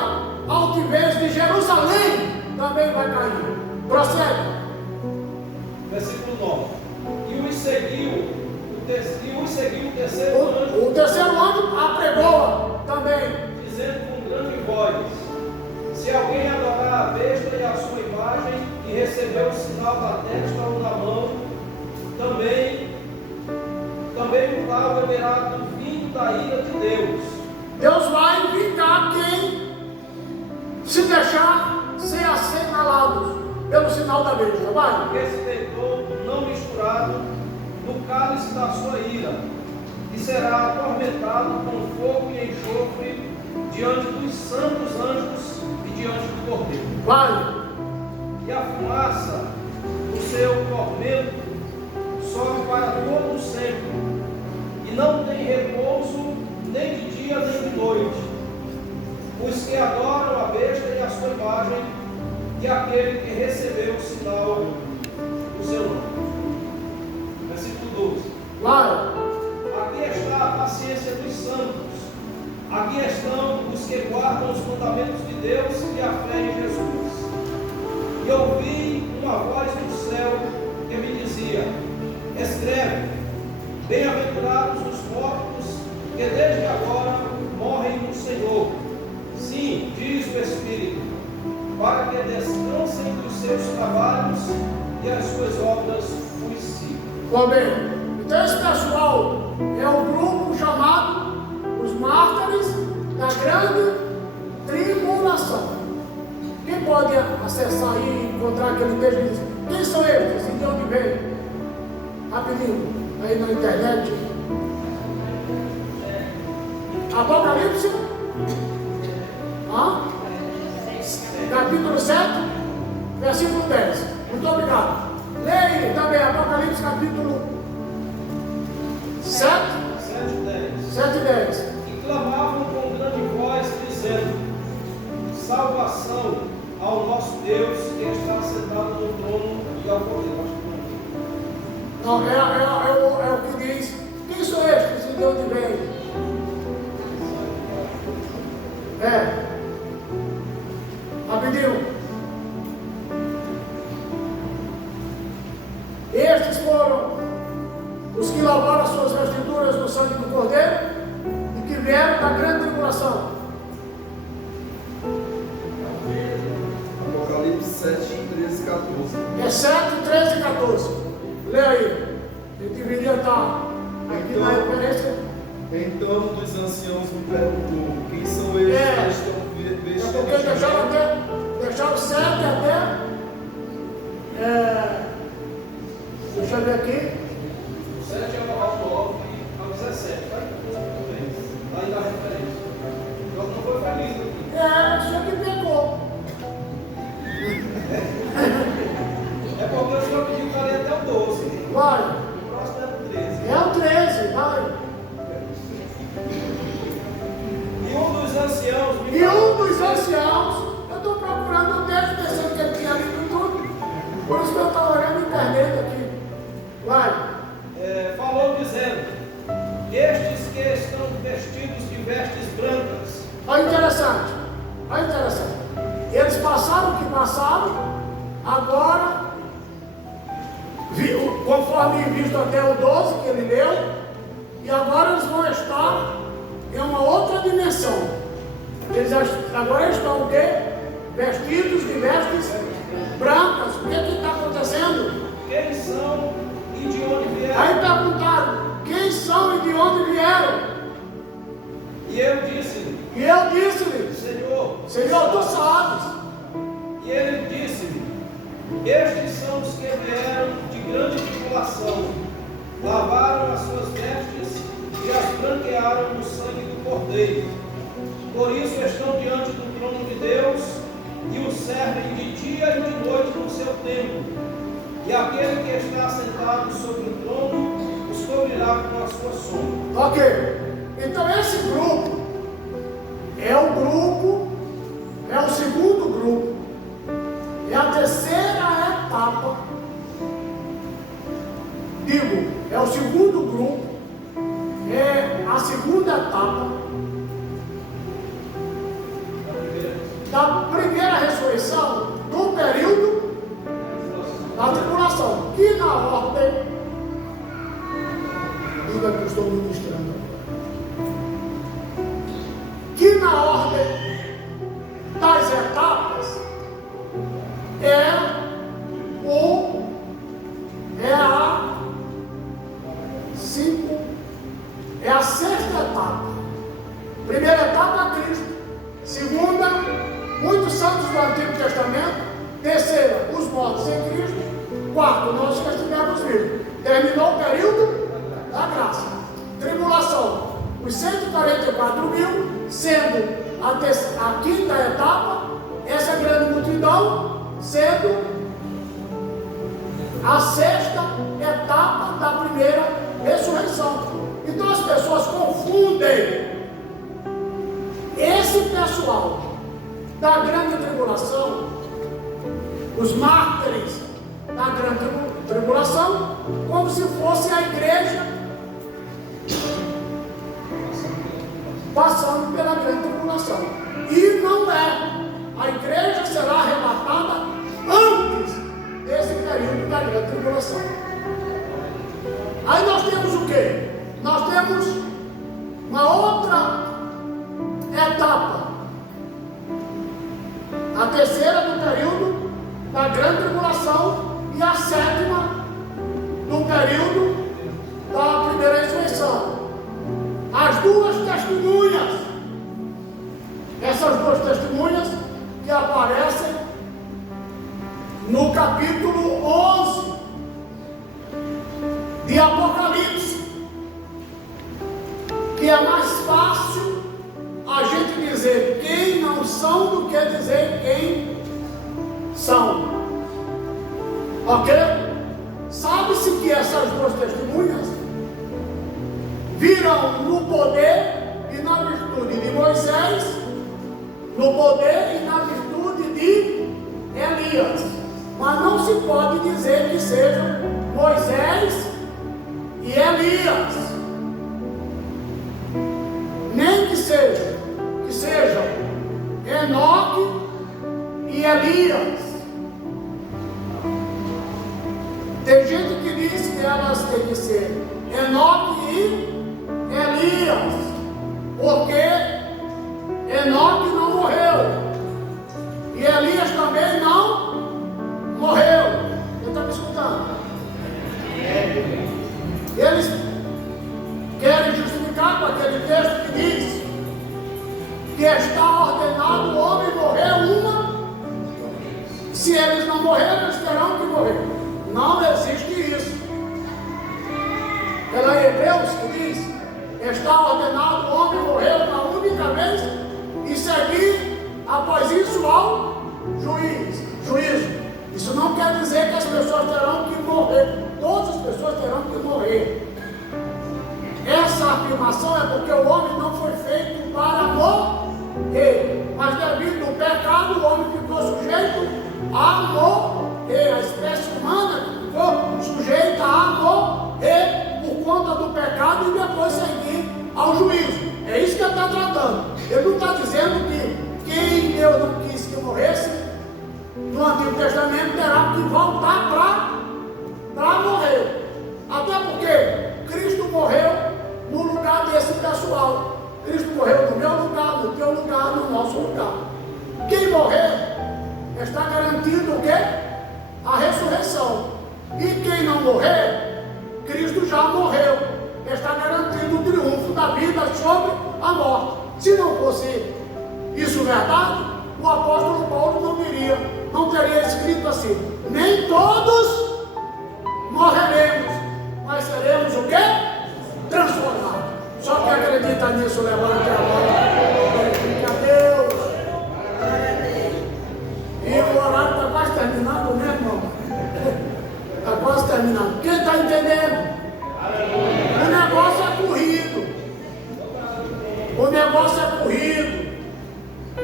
altivez de Jerusalém também vai cair. Prossegue. Versículo 9. E os seguiu o terceiro anjo, O terceiro anjo apregoa também, dizendo com grande voz: se alguém adorar a besta e a sua imagem, e receber o sinal da testa ou na mão, também o tal beberá do vinho da ira de Deus. Deus vai vingar quem se deixar ser assinalados pelo sinal da besta. Vai. Que se deitou não misturado no cálice da sua ira, e será atormentado com fogo e enxofre diante dos santos anjos e diante do Cordeiro. Vai. E a fumaça do seu tormento sobe para todo sempre, e não tem repouso nem de dia nem de noite, os que adoram a besta e a sua imagem, e aquele que recebeu o sinal do seu nome. Versículo 12. Vai. Aqui está a paciência dos santos, aqui estão os que guardam os mandamentos de Deus e a fé em Jesus. E ouvi uma voz do céu que me dizia: escreve, bem-aventurados os mortos que desde agora morrem no Senhor. Sim, diz o Espírito, para que descansem dos seus trabalhos e as suas obras os sigam. Amém. Então esse pessoal é o grupo chamado os mártires da grande tribulação. Quem pode acessar aí e encontrar aquele texto e dizer: quem são eles e de onde vêm? Rapidinho, aí na internet. Apocalipse, capítulo 7, versículo 10. Muito obrigado. Leia também Apocalipse capítulo 7, 7 e 10. E clamavam com grande voz, dizendo: salvação ao nosso Deus que está sentado no trono e ao Cordeiro. Não, é o que diz: quem são estes e de onde vêm? Rapidinho. Estes foram os que lavaram as suas vestiduras no sangue do Cordeiro e que vieram da grande tribulação. Apocalipse 7, 13 e 14. É 7, 13 e 14. Lê aí. Ele deveria estar aqui na referência. Então dos anciãos me perguntou: quem são eles que estão vestidos? É porque deixaram 7 até. Deixa eu ver aqui. O 7 é o 9 e o 17, tá? Aí dá referência. Eu não foi feliz aqui. Só que pegou. É porque o senhor pediu para ler até o 12. Vai. O próximo é o 13. É o 13, vai. E um dos anciãos me E um dos anciãos, eu estou procurando o texto, pensando que ele tinha lido tudo. Por isso que eu estou olhando na internet aqui. Vai. falou dizendo: estes que estão vestidos de vestes brancas. Olha interessante. Olha interessante. Eles passaram o que passaram, agora, conforme visto até o 12 que ele leu, e agora eles vão estar em uma outra dimensão. Eles agora estão o quê? Vestidos de vestes brancas. O que está acontecendo? Quem são e de onde vieram? Aí perguntaram: quem são e de onde vieram? E eu disse-lhe: Senhor, tu sabes. E ele disse-me: estes são os que vieram de grande tribulação, lavaram as suas vestes e as branquearam no sangue do Cordeiro. Por isso estão diante do trono de Deus e o servem de dia e de noite no seu templo. E aquele que está sentado sobre o trono os cobrirá com a sua sombra. Ok. Então esse grupo é o segundo grupo. É a terceira etapa. Digo, é o segundo grupo. É a segunda etapa da primeira ressurreição do período da tribulação, que na ordem, diga que eu estou ministrando, que na ordem das etapas é a sexta etapa. Primeira etapa, Cristo. Segunda, muitos santos do Antigo Testamento. Terceira, os mortos em Cristo. Quarto, nós que estivemos vivos. Terminou o período da graça. Tribulação, os 144 mil, sendo a quinta etapa, essa grande multidão, sendo a sexta etapa da primeira ressurreição. Então as pessoas confundem esse pessoal da grande tribulação, os mártires da grande tribulação, como se fosse a igreja passando pela grande tribulação. E não é. A igreja será arrebatada antes desse período da grande tribulação. Aí nós temos o quê? Nós temos uma outra etapa, a terceira do período da grande tribulação e a sétima do período da primeira ressurreição. As duas testemunhas, essas duas testemunhas que aparecem no capítulo 11 de Apocalipse, que é mais fácil a gente dizer quem não são do que dizer quem são. Ok? Sabe-se que essas duas testemunhas viram no poder e na virtude de Moisés, no poder e na virtude de Elias. Mas não se pode dizer que sejam Moisés e Elias. Nem que sejam Enoque e Elias. Tem gente que diz que elas têm que ser Enoque e Elias, porque Enoque não morreu e Elias também não morreu. Você está me escutando? Eles querem justificar com aquele texto que diz que está ordenado o homem morrer uma. Se eles não morreram, eles terão que morrer. Não existe isso. Ela é Hebreus que diz: está ordenado o homem morrer uma única vez e seguir após isso ao juízo. Isso não quer dizer que as pessoas terão que morrer. Todas as pessoas terão que morrer. Essa afirmação é porque o homem não foi feito para morrer, mas devido ao pecado o homem ficou sujeito a morrer. A espécie humana ficou sujeita a morrer por conta do pecado e depois seguir ao juízo. É isso que ele está tratando. Ele não está dizendo que quem Deus não quis que morresse no Antigo Testamento terá que voltar para morrer. Até porque Cristo morreu no lugar desse pessoal. Cristo morreu no meu lugar, no teu lugar, no nosso lugar. Quem morrer está garantido o quê? A ressurreição. E quem não morrer, Cristo já morreu. Está garantido o triunfo da vida sobre a morte. Se não fosse isso verdade, o apóstolo Paulo não teria escrito assim: nem todos morreremos, mas seremos o quê? Transformados. Só que acredita nisso, levante a mão. O negócio é corrido.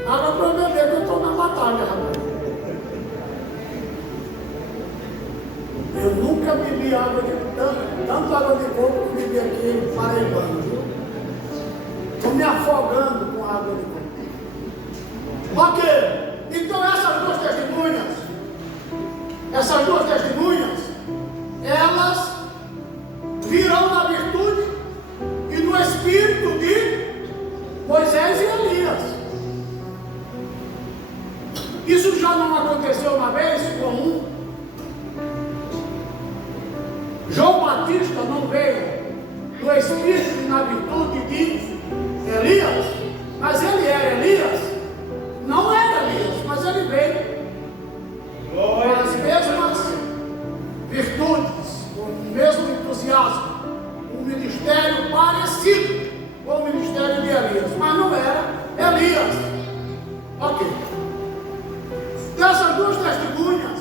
Agora para eu beber que eu estou na batalha, rapaz. Eu nunca bebi água de tanto água de coco que bebi aqui em Paraibano, viu? Estou me afogando com água de coco. Ok, então essas duas testemunhas, elas virão na virtude e no espírito de Moisés e Elias. Isso já não aconteceu uma vez com João Batista não veio no espírito e na virtude de Elias, mas ele era Elias? Não era Elias, mas ele veio com as mesmas virtudes, com o mesmo entusiasmo, um ministério parecido com o ministério de Elias, mas não era Elias. Ok. Essas duas testemunhas,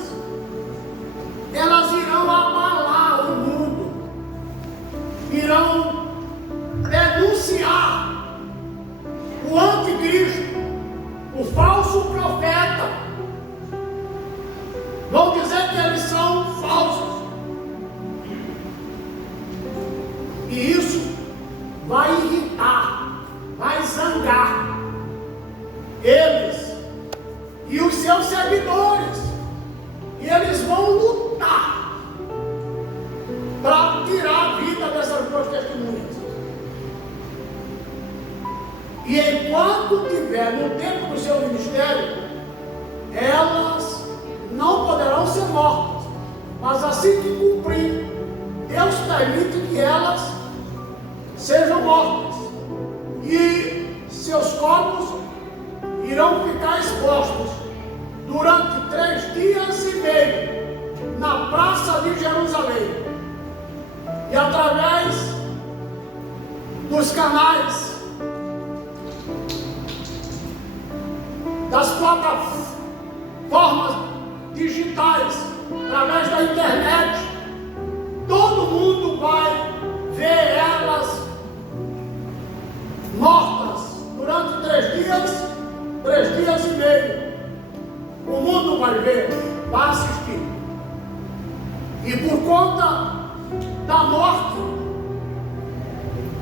elas irão abalar o mundo, irão denunciar o anticristo, o falso profeta. Vão dizer que eles são falsos. E isso vai irritar, vai zangar eles e os seus seguidores. E eles vão lutar para tirar a vida dessas duas testemunhas. E enquanto tiver no tempo do seu ministério, elas não poderão ser mortas. Mas assim que cumprir, Deus permite que elas sejam mortas. E seus corpos irão ficar expostos durante 3 dias e meio na praça de Jerusalém. E através dos canais, das plataformas digitais, através da internet, todo mundo vai ver elas mortas durante 3 dias e meio. O mundo vai ver, vai assistir. E por conta da morte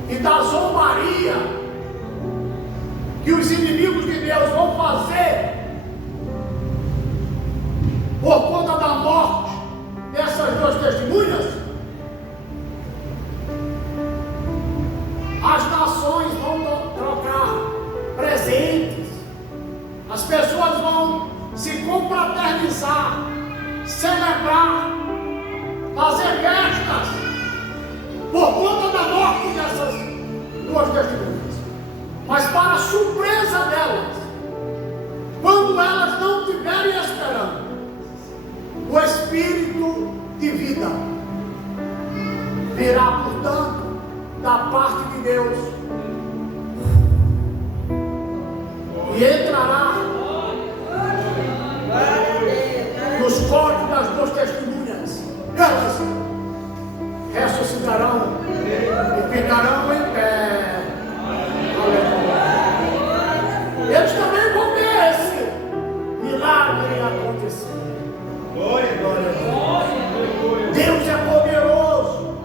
e da zombaria que os inimigos de Deus vão fazer por conta da morte dessas duas testemunhas, as nações vão trocar presentes, as pessoas vão se confraternizar, celebrar, fazer festas por conta da morte dessas duas testemunhas. Mas para surpresa delas, quando elas não estiverem esperando, o Espírito de vida virá, portanto, da parte de Deus e entrará nos corpos das duas testemunhas. Elas ressuscitarão e ficarão em pé. Eles também vão ver esse milagre acontecer. Glória a Deus. Deus é poderoso.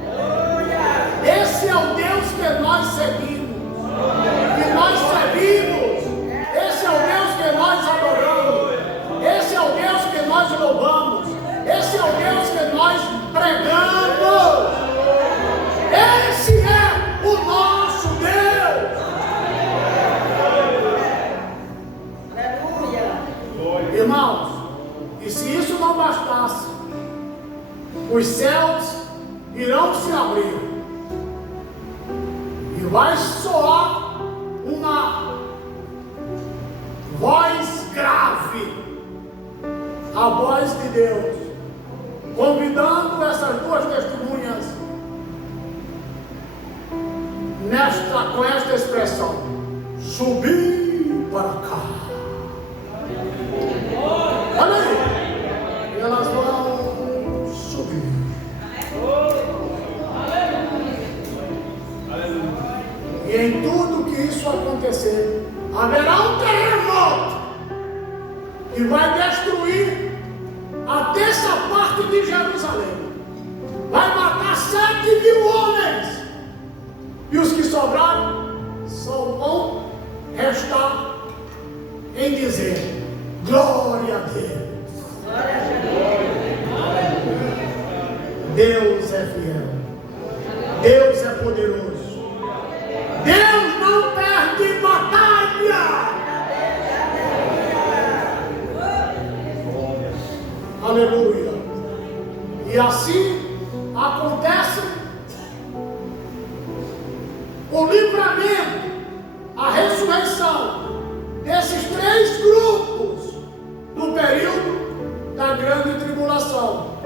Esse é o Deus que nós seguimos. Que nós servimos. Esse é o Deus que nós adoramos. Esse é o Deus que nós louvamos. Esse é o Deus que nós pregamos. Esse é o nosso Deus. Irmãos, e se isso não bastasse, os céus irão se abrir e vai soar uma voz grave, a voz de Deus, convidando essas duas testemunhas com esta expressão: subir para cá. Olha aí, elas vão subir. E em tudo que isso acontecer, acontecer? Haverá um terremoto que vai destruir a terça parte de Jerusalém. Vai matar 7.000 homens. E os que sobraram só vão restar em dizer: glória a Deus. Deus é fiel. Deus é poderoso. Deus não perde batalha. Aleluia. E assim acontece o livramento, a ressurreição desses 3 grupos no período da grande tribulação.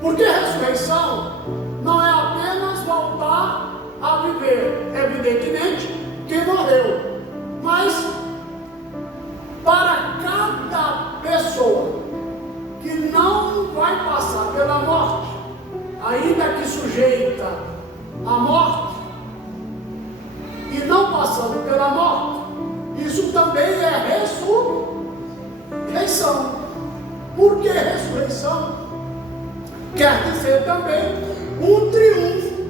Porque ressurreição não é apenas voltar a viver, evidentemente, quem morreu, mas para cada pessoa que não vai passar pela morte, ainda que sujeita à morte, e não passando pela morte, isso também é ressurreição. Por que ressurreição? Quer dizer também um triunfo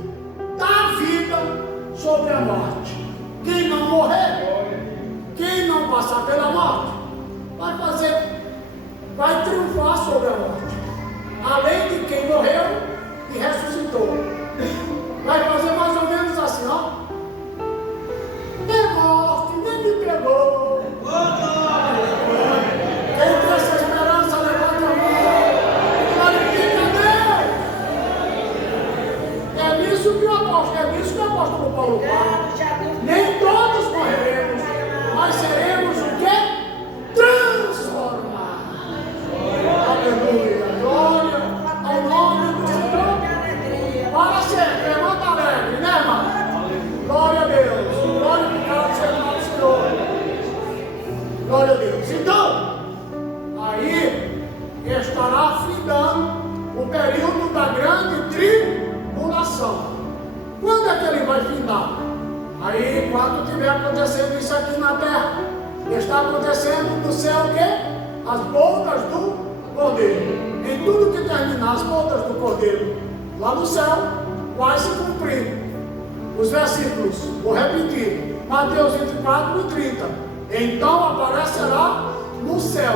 da vida sobre a morte. Quem não morrer, quem não passar pela morte, vai triunfar sobre a morte. Além de quem morreu e ressuscitou. Vai fazer mais ou menos assim, ó. É morte, nem me pegou. Quem tem essa esperança, levanta a mão. Glorifica a Deus. É nisso que o apóstolo Paulo fala. Nem todos morreremos, mas seremos o quê? Transformados. Aleluia. Glória ao nome do Senhor. Para sempre. Levanta alegre, né, irmão? Glória a Deus. Glorificado seja o nome do Senhor. Glória a Deus. Então, aí estará findando o período da grande tribulação. Quando é que ele vai findar? Aí, quando estiver acontecendo isso aqui na terra, está acontecendo no céu o quê? As bodas do Cordeiro. Em tudo que terminar as bodas do Cordeiro, lá no céu, vai se cumprir os versículos. Vou repetir: Mateus 24 e 30. Então aparecerá no céu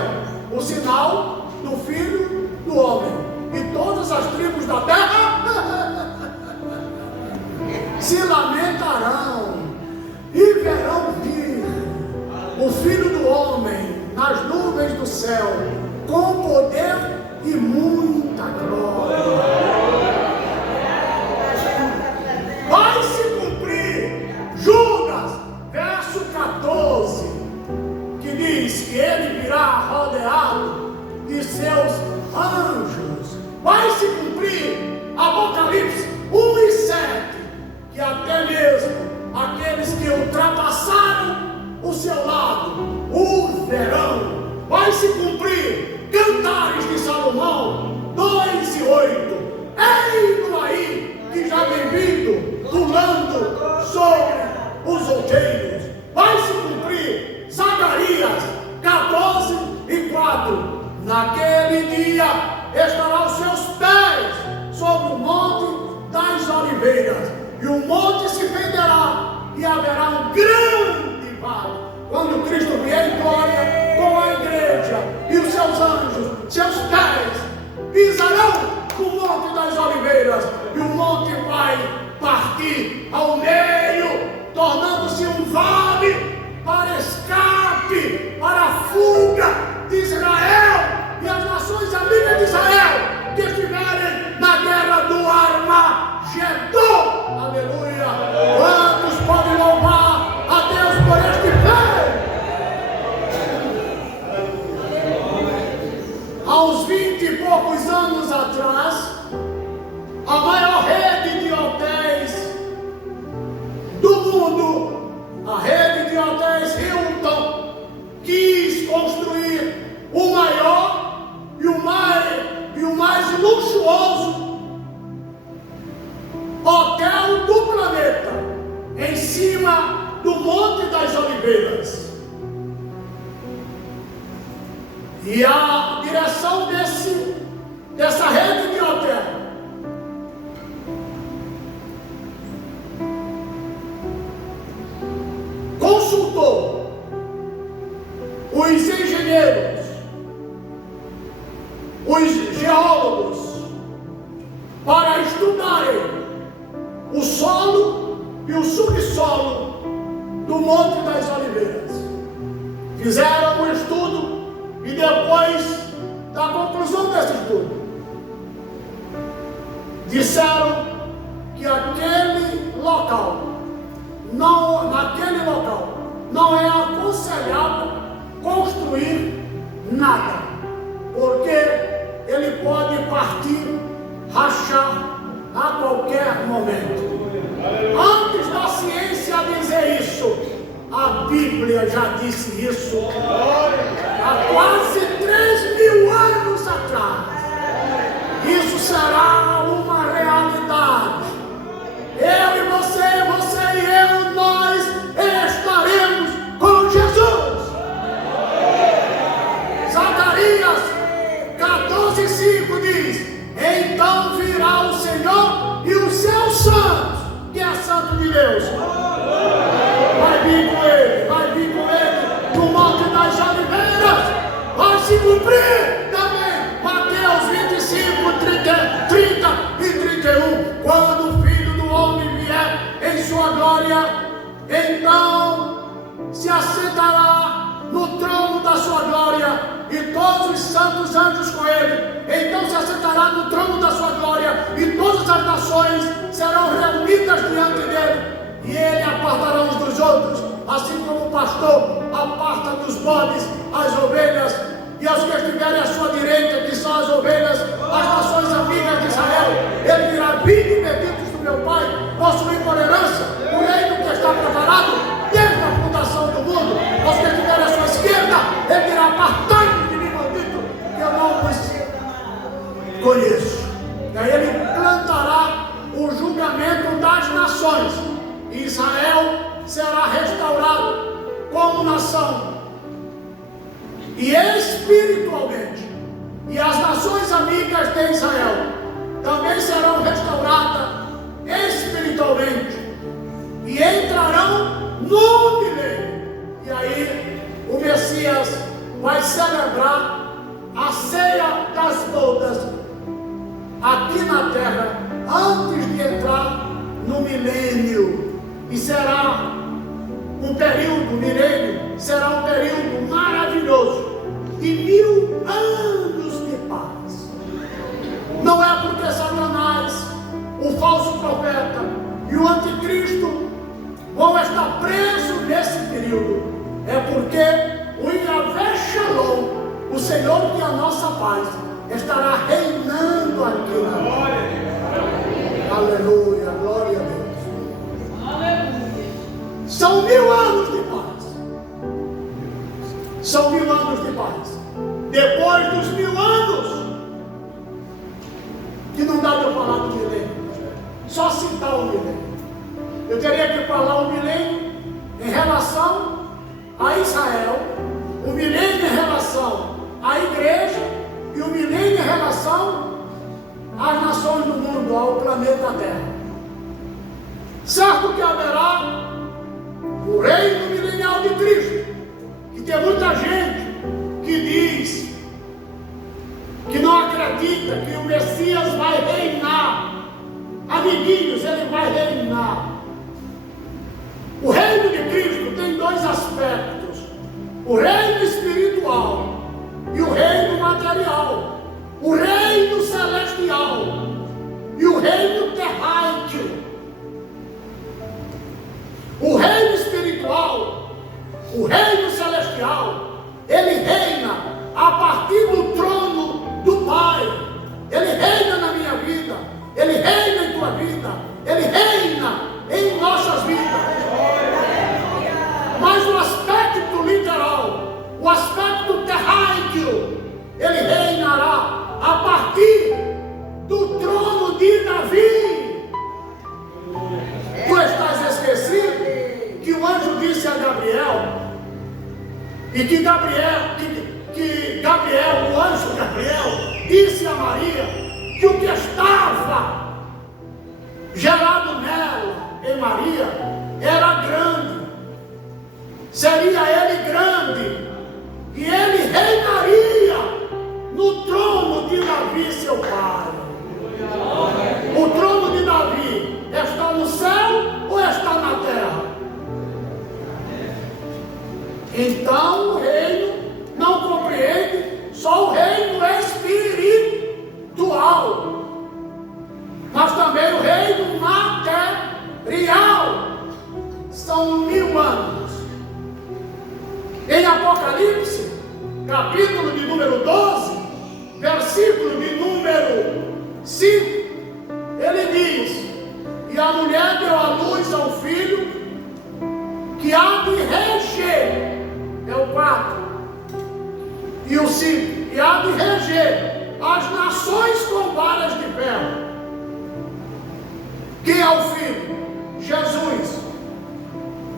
o sinal do Filho do Homem, e todas as tribos da terra se lamentarão e verão vir o Filho do Homem nas nuvens do céu, com poder e muita glória. Vai se cumprir Judas, verso 14, que diz que ele virá rodeado de seus anjos. Vai se cumprir Apocalipse 1 e 7, que até mesmo aqueles que ultrapassaram o seu lado o verão. Vai se cumprir Cantares de Salomão 2 e 8. Eis-no aí que já vem vindo, pulando sobre os outeiros. Vai se cumprir Zacarias 14 e 4. Naquele dia estará os seus pés sobre o monte das oliveiras, e o monte se fenderá, e haverá um grande vale. Quando Cristo vier em glória com a igreja e os seus anjos, seus pés pisarão no monte das oliveiras, e o monte vai partir ao meio, tornando-se um vale para escape, para a fuga de Israel e as nações amigas de Israel que estiverem na guerra do Armagedon. Aleluia! Quantos podem louvar a Deus por este bem? Há uns 20 e poucos anos atrás, a maior rede de hotéis do mundo, a rede E a direção dessa rede de hotel consultou os engenheiros, os geólogos, para estudarem o solo e o subsolo do Monte das Oliveiras. Fizeram um estudo e depois da conclusão desse estudo, disseram que naquele local não é aconselhável construir nada, porque ele pode partir, rachar a qualquer momento. Antes da ciência dizer isso, a Bíblia já disse isso há quase 3.000 anos atrás. Isso será uma realidade. Eu e você e eu, nós estaremos com Jesus. Zacarias 14:5 diz: então virá o Senhor e os seus santos, que é santo de Deus. Vai vir com ele no Monte das Oliveiras. Vai se cumprir também Mateus 25, 30 e 31. Quando o Filho do Homem vier em sua glória, então se assentará no trono da sua glória, e todos os santos anjos com ele. Então se assentará no trono da sua glória, e todas as nações serão reunidas diante dele, e ele apartará uns dos outros, assim como o pastor aparta dos bodes as ovelhas, e aos que estiverem à sua direita, que são as ovelhas, as nações amigas de Israel, ele dirá: vinde, benditos do meu Pai, possuir por herança o reino que está preparado desde a fundação do mundo. Aos que estiverem à sua esquerda, ele dirá: apartai-vos de mim, maldito, que eu não vos conheço. E aí ele plantará o julgamento das nações, e Israel será restaurado como nação e espiritualmente, e as nações amigas de Israel também serão restauradas espiritualmente e entrarão no milênio. E aí o Messias vai celebrar a ceia das bodas aqui na terra antes de entrar no milênio, e será um período, milênio, será um período maravilhoso de 1000 anos de paz. Não é porque Satanás, o falso profeta e o anticristo vão estar presos nesse período, é porque o Yahvé Shalom, o Senhor que é a nossa paz, estará reinando aqui na terra. Aleluia, glória a Deus. São 1000 anos de paz. São 1000 anos de paz. Depois dos 1000 anos, que não dá para falar do milênio, só citar o milênio. Eu teria que falar o milênio em relação a Israel, o milênio em relação à igreja, e o milênio em relação às nações do mundo, ao planeta Terra. Certo que haverá o reino milenial de Cristo, que tem muita gente que diz que não acredita que o Messias vai reinar. Amiguinhos, ele vai reinar. O reino de Cristo tem 2 aspectos: o reino espiritual e o reino material, o reino celestial e o reino terráqueo. O reino espiritual, o reino celestial, ele reina a partir do trono do Pai. Ele reina na minha vida, ele reina em tua vida, ele reina em nossas vidas. Mas o aspecto literal, o aspecto terráqueo, ele reinará a partir do trono de Davi. Tu estás esquecido que o anjo disse a Gabriel, e que que Gabriel, o anjo Gabriel, disse a Maria que o que estava gerado nela, em Maria, era grande. Seria ele grande. E ele reinaria no trono de Davi, seu pai. O trono de Davi está no céu ou está na terra? Então o reino não compreende só o reino espiritual, mas também o reino material. São 1000 anos. Em Apocalipse, capítulo de número 12, versículo de número 5, ele diz: e a mulher deu à luz a um filho que há de reger, é o 4, e o 5, e há de reger as nações com varas de ferro. Quem é o filho? Jesus.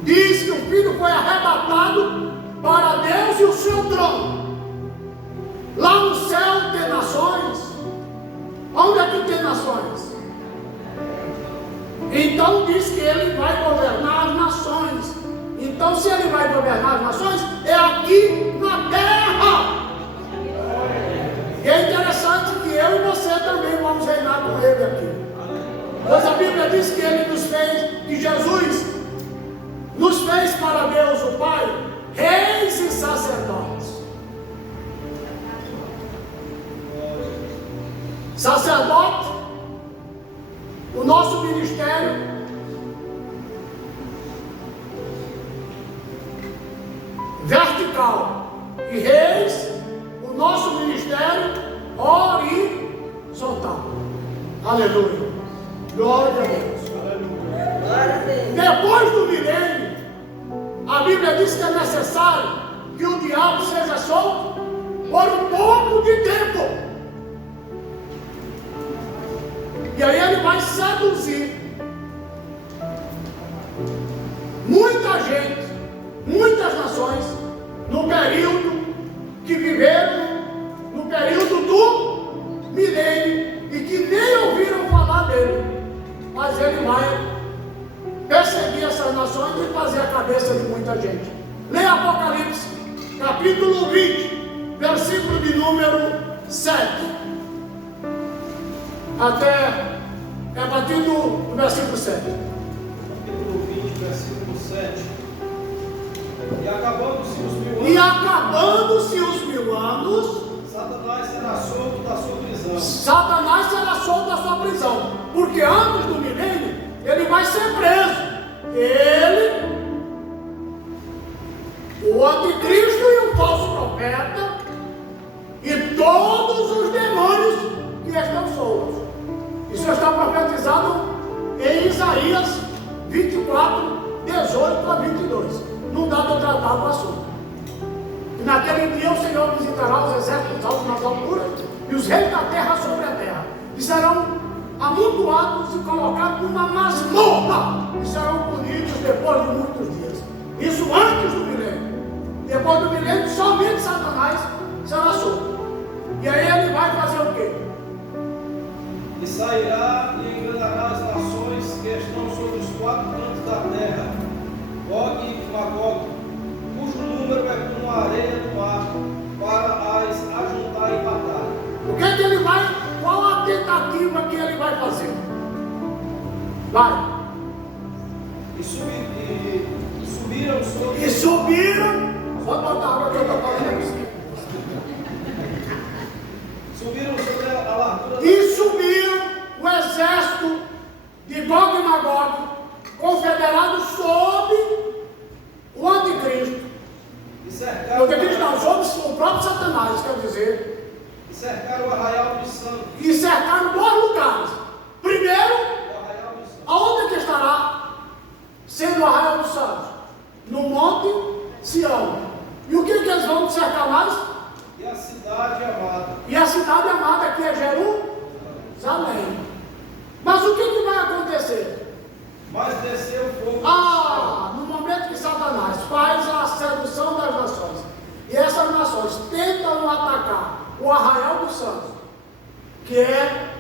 Diz que o filho foi arrebatado para Deus e o seu trono. Lá no céu tem nações. Onde é que tem nações? Então diz que ele vai governar as nações. Então, se ele vai governar as nações, é aqui na terra. E é interessante que eu e você também vamos reinar com ele aqui. Pois a Bíblia diz que ele nos fez, que Jesus nos fez para Deus o Pai, reis e sacerdotes. Sacerdote, o nosso ministério vertical, e reis, o nosso ministério horizontal. Aleluia. Glória a Deus. Depois do milênio, a Bíblia diz que é necessário que o diabo seja solto por um pouco de tempo. E aí ele vai seduzir muita gente, muitas nações, no período que viveram, no período do milênio, e que nem ouviram falar dele. Mas ele vai perseguir essas nações e fazer a cabeça de muita gente. Leia Apocalipse, capítulo 20, versículo de número 7. Até a partir do versículo 7. Capítulo 20, versículo 7. E acabando-se os 1000 anos. E acabando-se os 1000 anos, Satanás será solto da sua prisão. Satanás será solto da sua prisão. Porque antes do milênio, ele vai ser preso. Ele, o anticristo e o falso profeta, e todos os demônios que estão soltos. Isso está profetizado em Isaías 24, 18 a 22. Não dá para tratar o assunto. E naquele dia o Senhor visitará os exércitos altos nas alturas e os reis da terra sobre a terra. E serão amontoados e colocados numa masmorra. E serão punidos depois de muitos dias. Isso antes do milênio. Depois do milênio, somente Satanás será solto. E aí ele vai fazer o quê? E sairá e enganará as nações que estão sobre os 4 cantos da terra, Gog e Magog, cujo número é como a areia do mar, para as ajuntar em batalha. O que é que ele vai? Qual a tentativa que ele vai fazer? Vai. E subiram sobre. E subiram. Pode botar a água que eu estou falando. Subiram sobre a largura. E subiram o exército de Gog e Magog, confederado sob o anticristo. E cercaram. O anticristo não, sob o próprio Satanás, quer dizer. E cercaram o arraial dos santos. E cercaram 2 lugares. Primeiro, O arraial dos santos. aonde que estará sendo o arraial dos santos? No monte Sião. E o que eles vão cercar mais? E a cidade amada. E a cidade amada aqui é Jerusalém. Mas o que vai acontecer? Mas desceu o fogo. No momento que Satanás faz a sedução das nações, e essas nações tentam o Arraial dos Santos, que é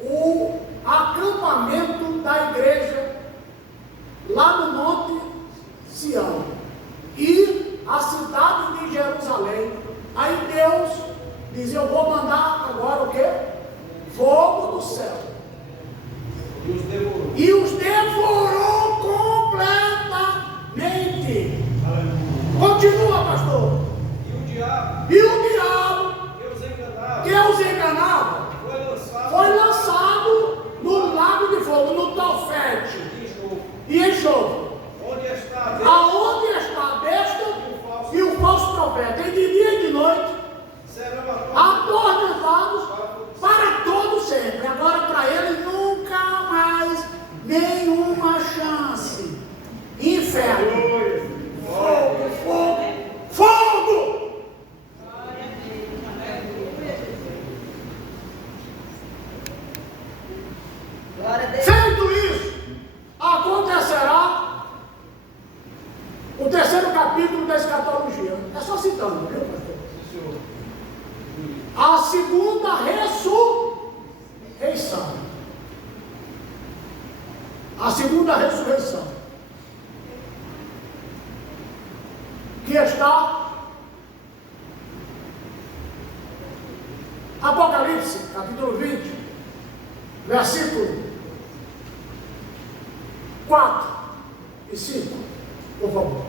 o acampamento da igreja lá no Monte Sião, e a cidade de Jerusalém. Aí Deus diz: eu vou mandar agora o quê? Fogo do céu. E os devorou completamente. Continua, pastor. E o diabo que os enganava foi lançado no lago de fogo, no Tofete e enxofre. Aonde está a besta e o falso profeta, e de dia e de noite, atormentados para todo sempre. Agora para ele nunca mais nenhuma chance. Inferno, fogo, fogo, fogo. Feito isso, acontecerá o terceiro capítulo da escatologia. É só citando, viu, pastor? A segunda ressurreição. A segunda ressurreição. Que está Apocalipse, capítulo 20, versículo 4 e 5, por favor.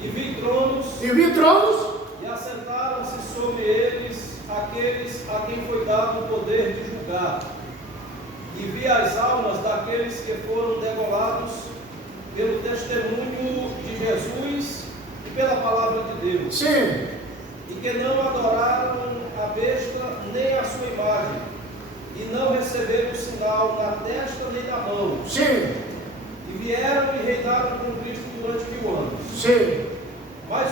E vi tronos, E assentaram-se sobre eles aqueles a quem foi dado o poder de julgar. E vi as almas daqueles que foram degolados pelo testemunho de Jesus e pela palavra de Deus. Sim. E que não adoraram a besta nem a sua imagem, e não receberam o sinal na testa nem na mão. Sim. E vieram e reinaram com Cristo durante 1000 anos. Sim. Mas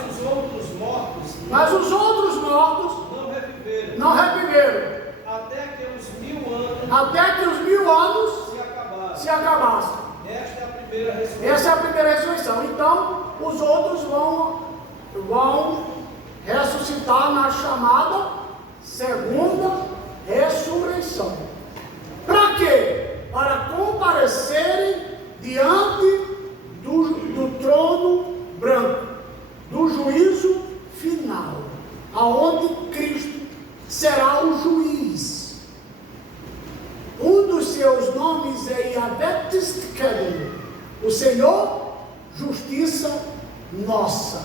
os outros mortos não reviveram. até que os 1000 anos se acabassem. Esta é a primeira ressurreição. Essa é a primeira ressurreição. Então, os outros vão ressuscitar na chamada segunda ressurreição. Para quê? Para comparecerem diante do trono branco, do juízo final, aonde Cristo será o juiz. Um dos seus nomes é Yahvé Tzidkenu, o Senhor, justiça nossa.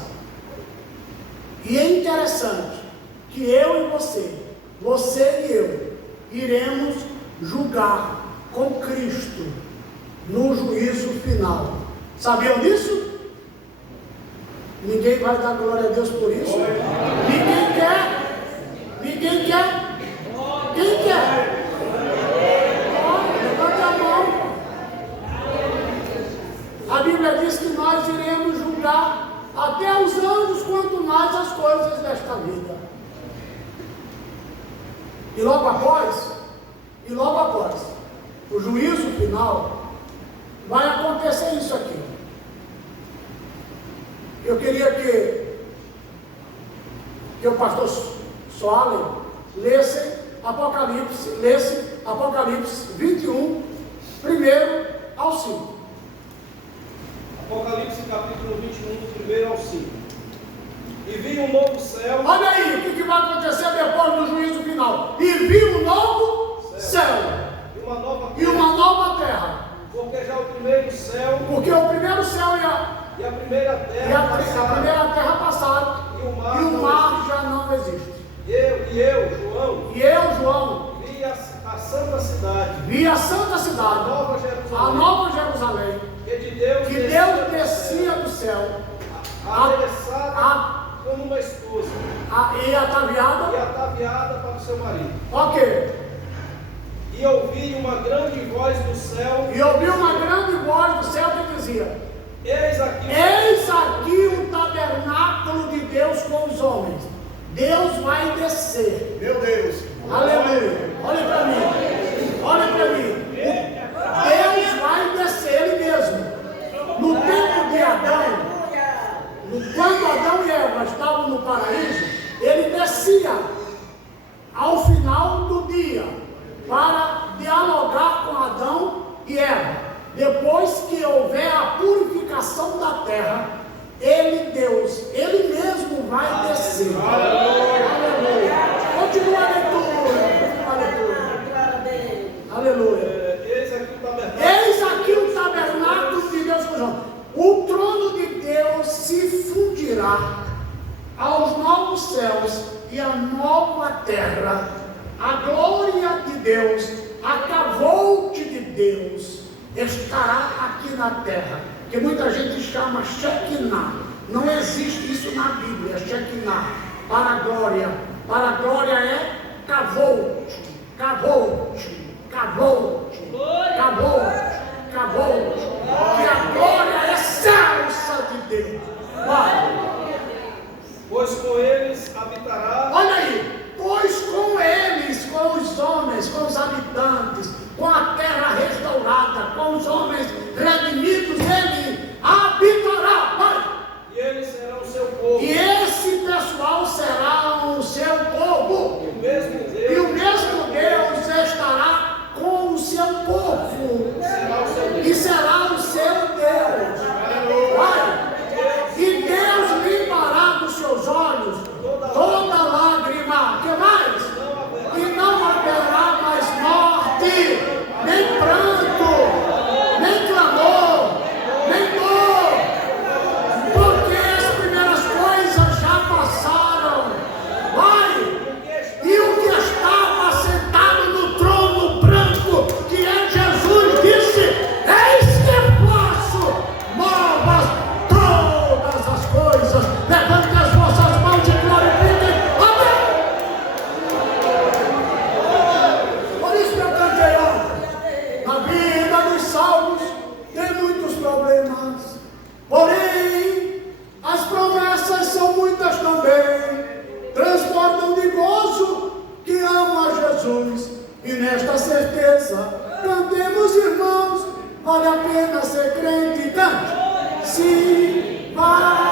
E é interessante que eu e você e eu, iremos julgar com Cristo no juízo final. Sabiam disso? Ninguém vai dar glória a Deus por isso? Ninguém quer? Ninguém quer? Quem quer? Levante a mão. A Bíblia diz que nós iremos julgar até os anjos, quanto mais as coisas desta vida. E logo após o juízo final, vai acontecer isso aqui. Eu queria que o pastor Soalen lesse Apocalipse 21, 1 ao 5. Apocalipse capítulo 21, do 1 ao 5. E vi um novo céu. Olha aí o que vai acontecer depois do juízo final. E vi um novo céu e uma nova terra. Porque já o primeiro céu. Porque o primeiro céu e a primeira terra passaram. E o mar já não existe. E eu, João, vi a santa cidade. A nova Jerusalém. Que Deus descia do céu. Adereçada como uma esposa. E ataviada para o seu marido. Ok. E ouvi uma grande voz do céu. Que dizia: Eis aqui o tabernáculo de Deus com os homens. Deus vai descer. Meu Deus. Aleluia. Olha para mim. Deus vai descer, Ele mesmo. No tempo de Adão, quando Adão e Eva estavam no paraíso, Ele descia ao final do dia para dialogar com Adão e Eva. Depois que houver a purificação da terra, Ele, Deus, Ele mesmo vai descer. Aleluia. Continua a leitura. Aleluia. Eis aqui o tabernáculo de Deus com João. O trono de Deus se fundirá aos novos céus e à nova terra. A glória de Deus, a cavolte de Deus estará aqui na terra, que muita gente chama Shekinah. Não existe isso na Bíblia, Shekinah. Para a glória é cavolte, cavolte, cavolte, cavolte, cavolte. Que a glória excelsa de Deus. Vai. Pois com eles habitará. Olha aí, pois com eles, com os homens, com os habitantes, com a terra restaurada, com os homens redimidos, ele habitará. Vai. E eles serão o seu povo. E esse pessoal será o seu povo. E o mesmo Deus, E o mesmo Deus estará com o seu povo. será o seu Deus. E será o seu Deus. Vai. E Deus limpará dos seus olhos toda lágrima. Que mais? E não haverá mais morte, nem pranto, nem clamor, nem dor, porque as primeiras coisas já passaram. Vai! E o que estava sentado no trono branco, que é Jesus, disse: eis que faço novas todas as coisas. Levante as vossas mãos e glorifiquem a Deus. Por isso que eu cantei ontem. Na vida dos salvos tem muitos problemas, porém as promessas são muitas também. Transportam de gozo que ama a Jesus. E nesta certeza cantemos, irmãos, vale a pena ser crente. Cante. Se vai